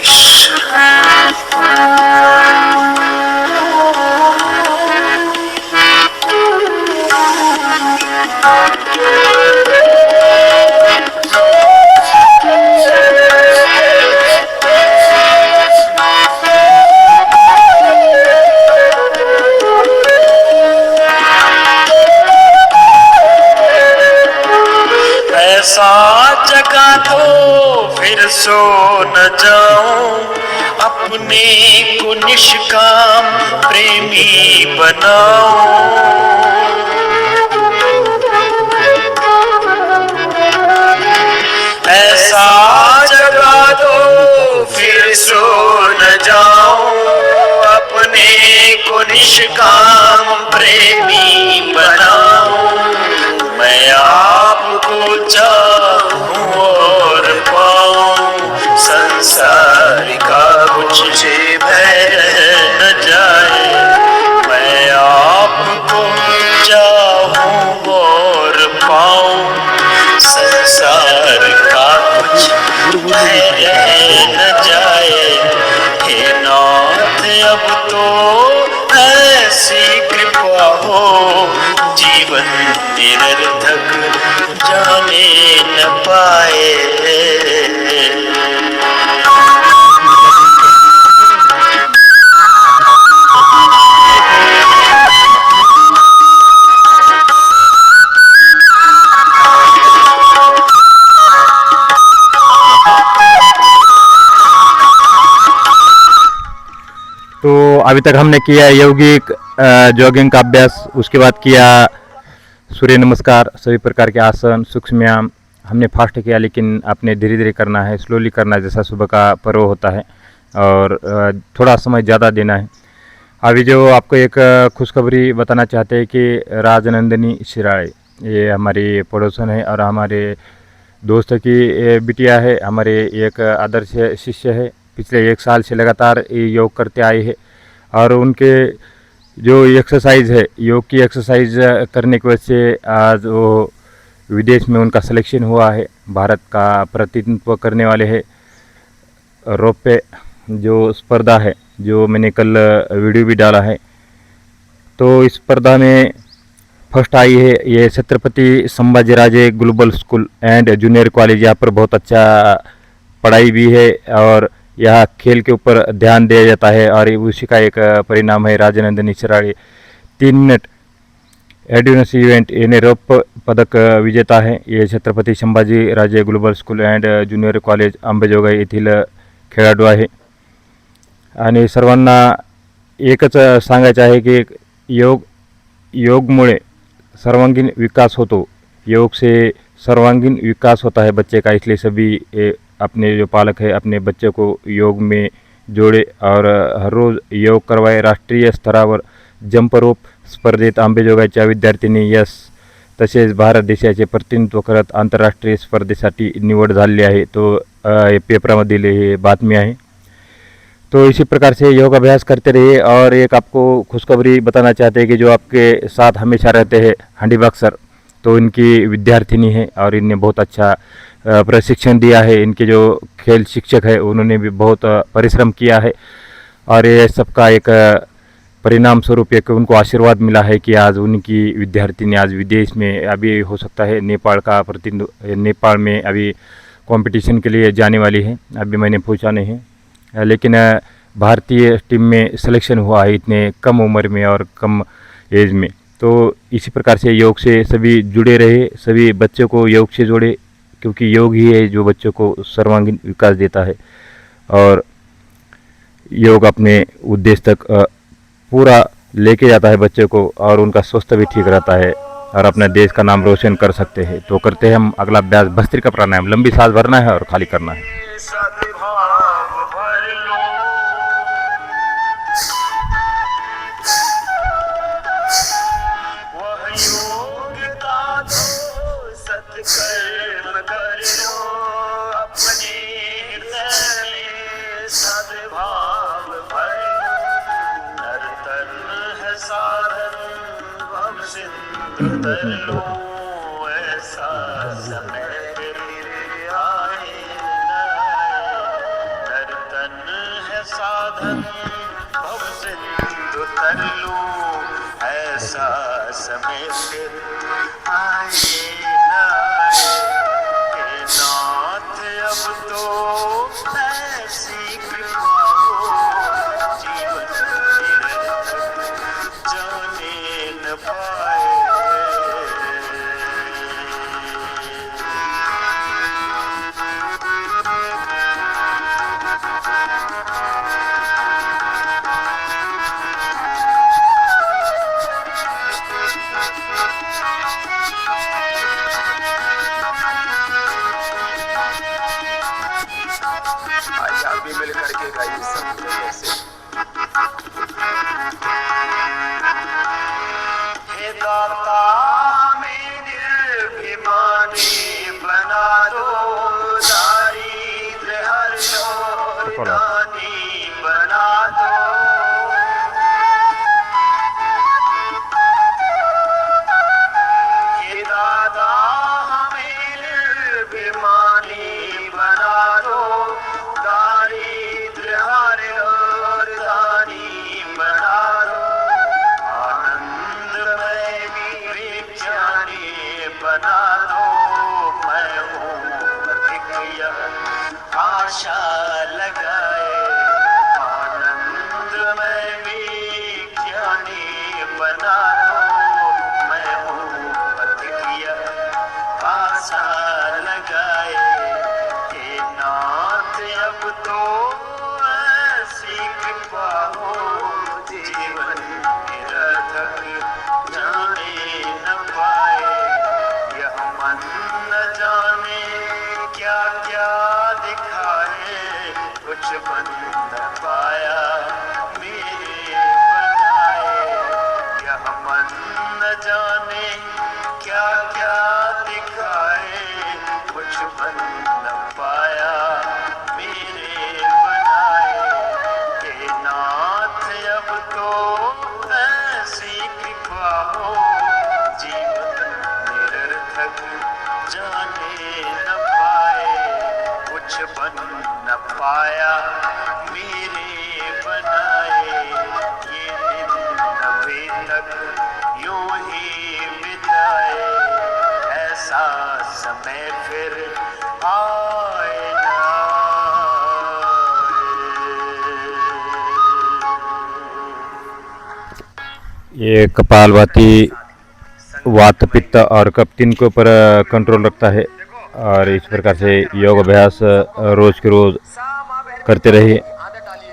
ऐसा जगा दो फिर सो न जाऊं, अपने को निष्काम प्रेमी बनाऊं। ऐसा जगा दो फिर सो न जाऊं, अपने को निष्काम प्रेमी बनाऊं। मैं आपको चाहूं और पाऊं, संसार का मुझे भय न जाए। मैं आपको चाहूं है रह न जाए। हे नाथ अब तो ऐसी कृपा हो, जीवन निरर्थक जाने न पाए। तो अभी तक हमने किया यौगिक जॉगिंग का अभ्यास, उसके बाद किया सूर्य नमस्कार, सभी प्रकार के आसन, सूक्ष्म व्यायाम। हमने फास्ट किया, लेकिन अपने धीरे धीरे करना है, स्लोली करना है, जैसा सुबह का पर्व होता है, और थोड़ा समय ज़्यादा देना है। अभी जो आपको एक खुशखबरी बताना चाहते हैं कि राजनंदिनी शिराळे, ये हमारी पड़ोसन है और हमारे दोस्त की बिटिया है, हमारे एक आदर्श शिष्य है। पिछले 1 साल से लगातार योग करते आए हैं, और उनके जो एक्सरसाइज है, योग की एक्सरसाइज करने की वजह से आज वो विदेश में उनका सिलेक्शन हुआ है, भारत का प्रतिनिधित्व करने वाले हैं। रौप्य जो स्पर्धा है, जो मैंने कल वीडियो भी डाला है, तो इस स्पर्धा में फर्स्ट आई है ये Chhatrapati Sambhajiraje global school and junior college. यहाँ पर बहुत अच्छा पढ़ाई भी है और यह खेल के ऊपर ध्यान दिया जाता है, और उसी का एक परिणाम है राजनंदिनी शिराळे 3 मिनट एड्यूनेस इवेंट यानी रौप्य पदक विजेता है। ये Chhatrapati Sambhajiraje global school and junior college Ambajogai येथील खेळाडू आहे। आणि सर्वांना एकच सांगायचं आहे की योगमुळे सर्वांगीण विकास होतो, योग से सर्वांगीण विकास होता है बच्चे का। इसलिए सभी अपने जो पालक है अपने बच्चे को योग में जोड़े और हर रोज़ योग करवाए। राष्ट्रीय स्तरावर जंप रोप स्पर्धेत अंबेजोगाईच्या विद्यार्थिनी यश तसेच भारत देशाचे प्रतिनिधित्व करत आंतरराष्ट्रीय स्पर्धेसाठी निवड झाली आहे। तो पेपरामधील हे बातमी आहे। तो इसी प्रकार से योग अभ्यास करते रहिए। और एक आपको खुशखबरी बताना चाहते हैं कि जो आपके साथ हमेशा रहते हैं हंडीबाग सर, तो इनकी विद्यार्थिनी है और इनने बहुत अच्छा प्रशिक्षण दिया है। इनके जो खेल शिक्षक है उन्होंने भी बहुत परिश्रम किया है, और ये सबका एक परिणाम स्वरूप एक उनको आशीर्वाद मिला है कि आज उनकी विद्यार्थिनी आज विदेश में, अभी हो सकता है नेपाल का नेपाल में अभी कंपटीशन के लिए जाने वाली है। अभी मैंने पूछा नहीं है, लेकिन भारतीय टीम में सिलेक्शन हुआ है इतने कम उम्र में और कम एज में। तो इसी प्रकार से योग से सभी जुड़े रहे, सभी बच्चों को योग से जोड़े, क्योंकि योग ही है जो बच्चों को सर्वांगीण विकास देता है, और योग अपने उद्देश्य तक पूरा लेके जाता है बच्चों को, और उनका स्वास्थ्य भी ठीक रहता है और अपने देश का नाम रोशन कर सकते हैं। तो करते हैं हम अगला अभ्यास भस्त्रिका प्राणायाम। लंबी सांस भरना है और खाली करना है। ऐसा समय आए नर्तन है साधन भव सिंधु तर लो, ऐसा समय फिर आए न आए। नाथ अब तो ऐसी कृपा हो, जीवन निरर्थक जाने न पाए। आप भी मिल करके गाइए सब कैसे। हे दाता हमें निर्भिमानी बना दो, दारिद्र्य हर लो दानी बना दो। हे दाता हमें निर्भिमानी बना दो, मैं हूँ अधिक यह आशा लगाए, आनंद में विज्ञानी बना दो, मैं हूँ अधिक यह आशा लगाए। हे नाथ अब तो ऐसी कृपा हो, जीवन निरर्थक जाने न पाए, यह मन न जाने क्या क्या दिखाए, कुछ बन न पाया मेरे बनाए, यह मन न जाने क्या क्या दिखाए, कुछ बन न पाया मेरे बनाए। हे नाथ अब तो ऐसी कृपा हो, जीवन निरर्थक जाने न पाए, कुछ बन न पाया मेरे बनाए। ये दिन नवे तक यूं ही बिताए, ऐसा समय फिर आए ना आए। ये कपालभाति वात पित्त और कफ तीन के ऊपर कंट्रोल रखता है और इस प्रकार से योग अभ्यास रोज के रोज करते रहिए।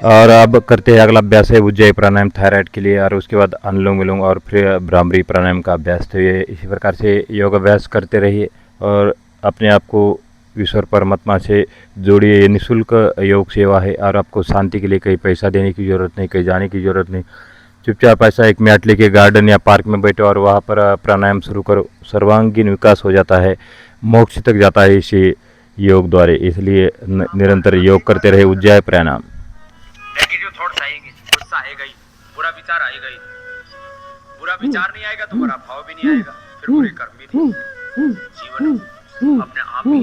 और अब करते हैं अगला अभ्यास है उज्जयी प्राणायाम थायराइड के लिए, और उसके बाद अनुलोम विलोम और फिर भ्रामरी प्राणायाम का अभ्यास। तो ये इसी प्रकार से योग अभ्यास करते रहिए और अपने आप को ईश्वर परमात्मा से जोड़िए। ये निःशुल्क योग सेवा है और आपको शांति के लिए कहीं पैसा देने की ज़रूरत नहीं, कहीं जाने की ज़रूरत नहीं। चुपचाप ऐसा एक मैट लेके गार्डन या पार्क में बैठो और वहाँ पर प्राणायाम शुरू करो। सर्वांगीण विकास हो जाता है, मोक्ष तक जाता है इसी योग द्वारा। इसलिए निरंतर योग करते रहे। उज्जयी प्राणायाम। नेगेटिव थॉट्स आएंगे, गुस्सा आएगा ही, बुरा विचार आएगा ही। बुरा विचार नहीं आएगा तो बुरा भाव भी नहीं आएगा, फिर बुरे कर्म भी नहीं। जीवन अपने आप ही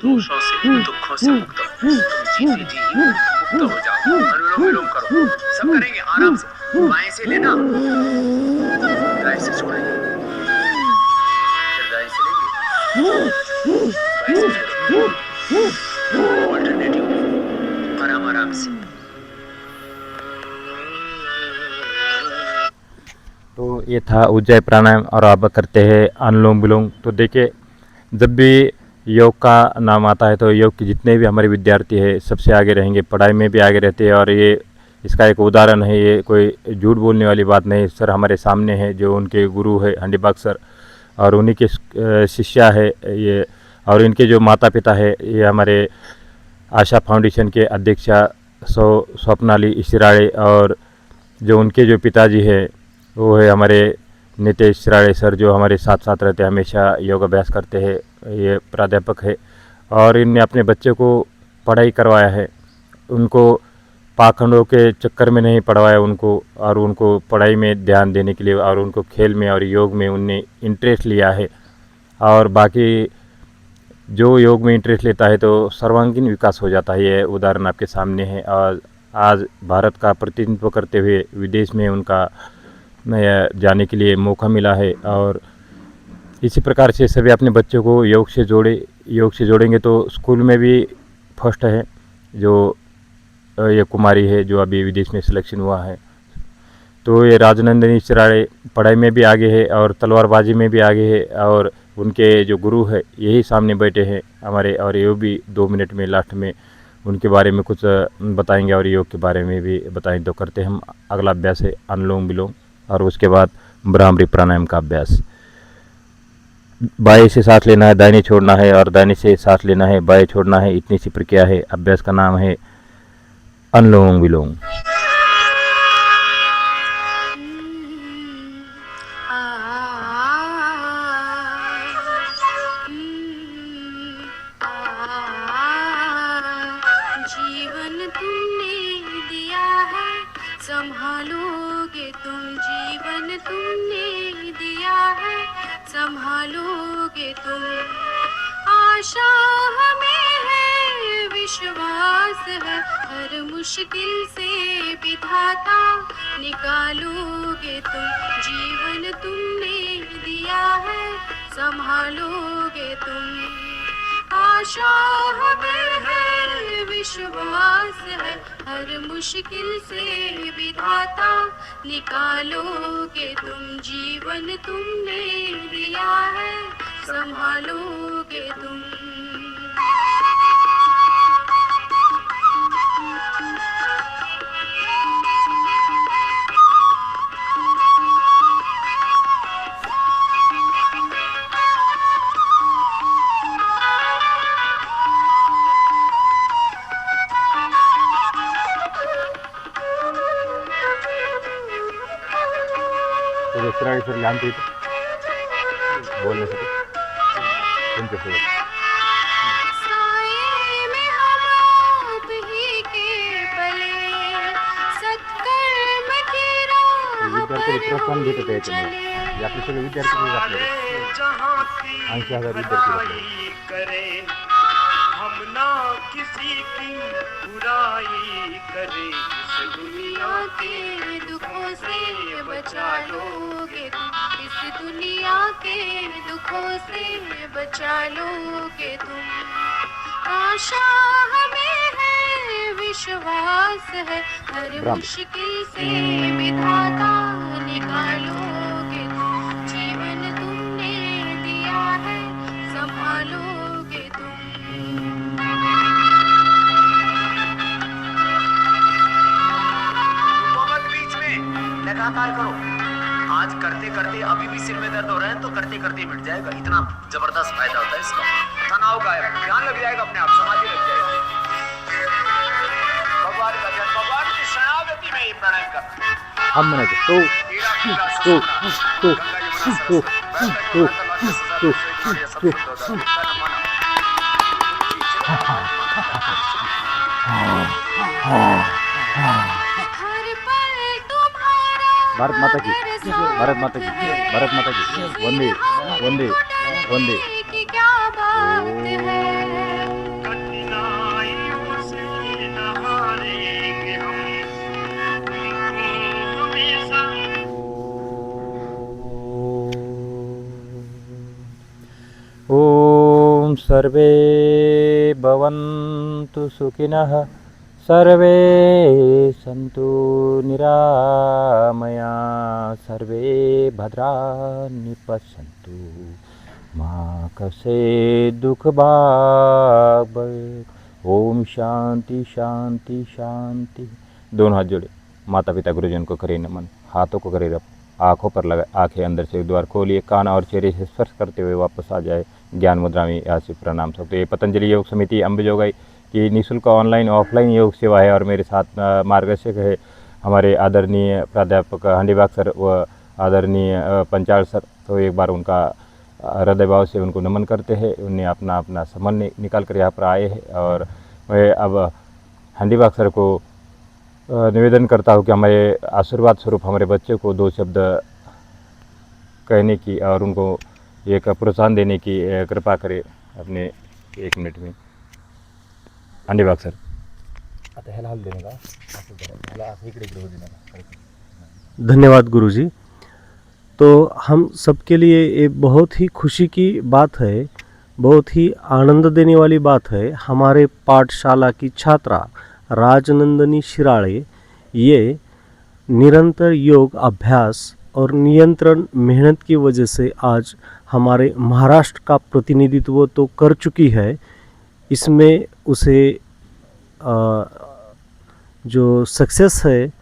दोषों से, दुखों से मुक्त हो। तुम जीते जी ही मुक्त हो जाओ। अनुलोम विलोम करो, सब करेंगे आराम से। बाएं से लेना, दाएं से छोड़ेंगे, फिर दाएं से लेंगे, बाएं से छोड़ेंगे। ऑल्टरनेटिव आराम आराम से। तो ये था उज्जयी प्राणायाम। और अब करते हैं अनुलोम विलोम। तो देखिए, जब भी योग का नाम आता है तो योग के जितने भी हमारे विद्यार्थी हैं सबसे आगे रहेंगे, पढ़ाई में भी आगे रहते हैं। और ये इसका एक उदाहरण है, ये कोई झूठ बोलने वाली बात नहीं। सर हमारे सामने है, जो उनके गुरु है हंडीबाग सर, और उन्हीं के शिष्या है ये। और इनके जो माता पिता है ये हमारे आशा फाउंडेशन के अध्यक्षा स्वप्नाली इशिराड़े, और जो उनके जो पिताजी है वो है हमारे नितेश शिराड़े सर, जो हमारे साथ साथ रहते हैं, हमेशा योग अभ्यास करते हैं। ये प्राध्यापक है और इनने अपने बच्चे को पढ़ाई करवाया है। उनको पाखंडों के चक्कर में नहीं पढ़वाया उनको, और उनको पढ़ाई में ध्यान देने के लिए और उनको खेल में और योग में उनने इंटरेस्ट लिया है। और बाकी जो योग में इंटरेस्ट लेता है तो सर्वांगीण विकास हो जाता है। ये उदाहरण आपके सामने है। और आज भारत का प्रतिनिधित्व करते हुए विदेश में उनका जाने के लिए मौका मिला है। और इसी प्रकार से सभी अपने बच्चों को योग से जोड़ेंगे तो स्कूल में भी फर्स्ट है। जो ये कुमारी है जो अभी विदेश में सिलेक्शन हुआ है, तो ये राजनंदिनी शिराड़े पढ़ाई में भी आगे है और तलवारबाजी में भी आगे है। और उनके जो गुरु है यही सामने बैठे हैं हमारे, और ये भी 2 मिनट में लास्ट में उनके बारे में कुछ बताएंगे और योग के बारे में भी बताएंगे। तो करते हम अगला अभ्यास है अनुलोम विलोम और उसके बाद भ्रामरी प्राणायाम का अभ्यास। बाएं से सांस लेना है, दाहिने छोड़ना है, और दाहिने से सांस लेना है, बाएं छोड़ना है। इतनी सी प्रक्रिया है। अभ्यास का नाम है अनुलोम विलोम। जीवन तुमने दिया है, संभालोगे तुम। जीवन तुमने दिया है, संभालोगे तुम। आशा हमें है, विश्वास है, हर मुश्किल से विधाता निकालोगे तुम। जीवन तुमने दिया है, संभालोगे तुम। आशा हमें है, विश्वास है, हर मुश्किल से विधाता निकालोगे तुम, जीवन तुमने दिया है संभालोगे तुम। तो इस तरह सर लहान थे बोलण्यासाठी तुमच्यासोबत साये में हम आप ही के पले, सत्कर्म की राह विद्यार्थी पर प्रोत्साहन भेटत आहे हम त्यामुळे चले। हे आपले सगळे विद्यार्थी आहेत आपल्याकडे सारे जहां की 80,000 विद्यार्थी आहेत आपल्याकडे. भलाई करें, हम ना किसी की बुराई करें, इस दुनिया दुनिया के दुखों से बचा लोगे तुम, इस दुनिया के दुखों से बचा लोगे तुम। आशा हमें है, विश्वास है, हर ब्राह्मण. मुश्किल से विधाता निकालोगे तुम, जीवन तुमने दिया है संभालोगे तुम। मत बीच में लगातार करो। आज करते करते अभी भी सिर में दर्द हो रहा है तो करते करते मिट जाएगा। इतना जबरदस्त फायदा होता है इसका। तनाव गायब, ध्यान लग जाएगा अपने आप, समाधि लग जाएगी। भगवान का जन्म, भगवान की शरणागति में ये प्राणायाम करना। हम म्हणायचं तो कीड़ा कीड़ा तो सुसुमना, तो गंगा यमुना तो सरस्वती, तो तो सब शुद्ध होता है। तन मन हर पल तुम्हारा भारत माता की बरसात भारत माता की है। भारत माता की वंदे वंदे वंदे की क्या बात है। कठिनाइयों से न हारेंगे हम, तुमको हमेशा ओम सर्वे भवन्तु सुखिनः सर्वे सन्तु निरामया सर्वे भद्राणि पश्यन्तु मा कश्चित् दुःखभाग् भवेत्। ओम शांति शांति शांति। दोनों हाथ जोड़े, माता पिता गुरुजन को करें नमन, हाथों को करें रब, आँखों पर लगा, आंखें अंदर से द्वार खोलिए, कान और चेहरे से स्पर्श करते हुए वापस आ जाए ज्ञान मुद्रा में। यहाँ से प्रणाम सकते। ये पतंजलि योग समिति अम्बेजोगाई की निःशुल्क ऑनलाइन ऑफलाइन योग सेवा है और मेरे साथ मार्गदर्शक है हमारे आदरणीय प्राध्यापक हंडीबाग सर व आदरणीय पंचाल सर। तो एक बार उनका हृदय भाव से उनको नमन करते हैं। उन्हें अपना अपना समन निकाल कर यहाँ पर आए हैं और मैं अब हंडीबाग सर को निवेदन करता हूँ कि हमारे आशीर्वाद स्वरूप हमारे बच्चे को दो शब्द कहने की और उनको एक प्रोत्साहन देने की कृपा करें अपने 1 मिनट में। हंडीबाग सर आता ह्याला हाल देणे का ह्याला इकडे इकडे देणे का। धन्यवाद गुरुजी। तो हम सबके लिए ये बहुत ही खुशी की बात है, बहुत ही आनंद देने वाली बात है। हमारे पाठशाला की छात्रा राजनंदनी शिराळे ये निरंतर योग अभ्यास और नियंत्रण मेहनत की वजह से आज हमारे महाराष्ट्र का प्रतिनिधित्व तो कर चुकी है। इसमें उसे जो सक्सेस है,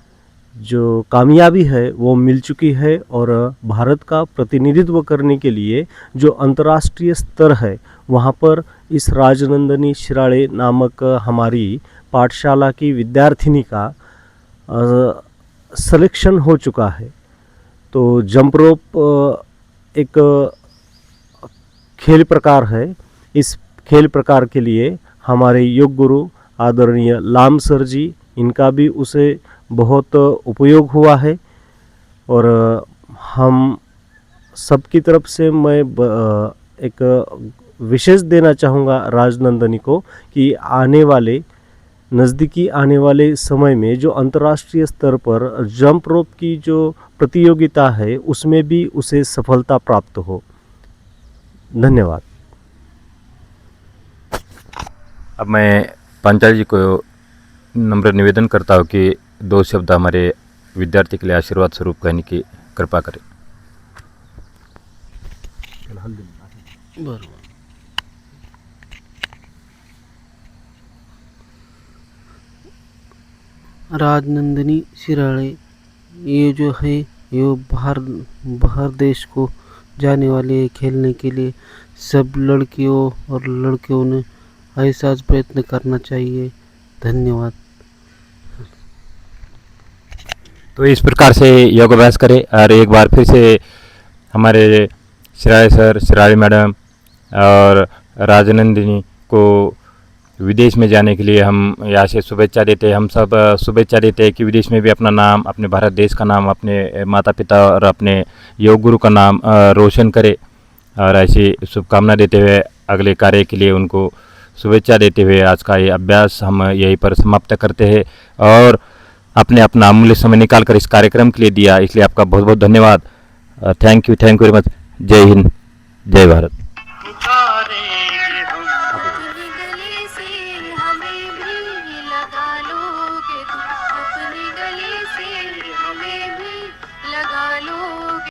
जो कामयाबी है वो मिल चुकी है और भारत का प्रतिनिधित्व करने के लिए जो अंतर्राष्ट्रीय स्तर है वहाँ पर इस राजनंदनी शिराळे नामक हमारी पाठशाला की विद्यार्थिनी का सिलेक्शन हो चुका है। तो जंप रोप एक खेल प्रकार है। इस खेल प्रकार के लिए हमारे योग गुरु आदरणीय लाम सर जी, इनका भी उसे बहुत उपयोग हुआ है और हम सबकी तरफ से मैं एक विशेष देना चाहूँगा राजनंदनी को कि नज़दीकी आने वाले समय में जो अंतर्राष्ट्रीय स्तर पर जंप रोप की जो प्रतियोगिता है उसमें भी उसे सफलता प्राप्त हो। धन्यवाद। अब मैं पांचाल जी को नम्र निवेदन करता हूँ कि 2 शब्द हमारे विद्यार्थी के लिए आशीर्वाद स्वरूप कहने की कृपा करें। बरोबर। राजनंदिनी शिराळे ये जो है ये बाहर देश को जाने वाले खेलने के लिए सब लड़कियों और लड़कियों ने ऐसा प्रयत्न करना चाहिए। धन्यवाद। तो इस प्रकार से योगाभ्यास करें और एक बार फिर से हमारे शिराळे सर, शिराळे मैडम और राजनंदिनी को विदेश में जाने के लिए हम यहाँ से शुभेच्छा देते हैं। हम सब शुभेच्छा देते हैं कि विदेश में भी अपना नाम, अपने भारत देश का नाम, अपने माता पिता और अपने योग गुरु का नाम रोशन करे। और ऐसी शुभकामना देते हुए अगले कार्य के लिए उनको शुभेच्छा देते हुए आज का ये अभ्यास हम यहीं पर समाप्त करते हैं। और अपने अपना अमूल्य समय निकाल कर इस कार्यक्रम के लिए दिया, इसलिए आपका बहुत बहुत धन्यवाद। Thank you very much. जय हिंद, जय भारत। पुकारे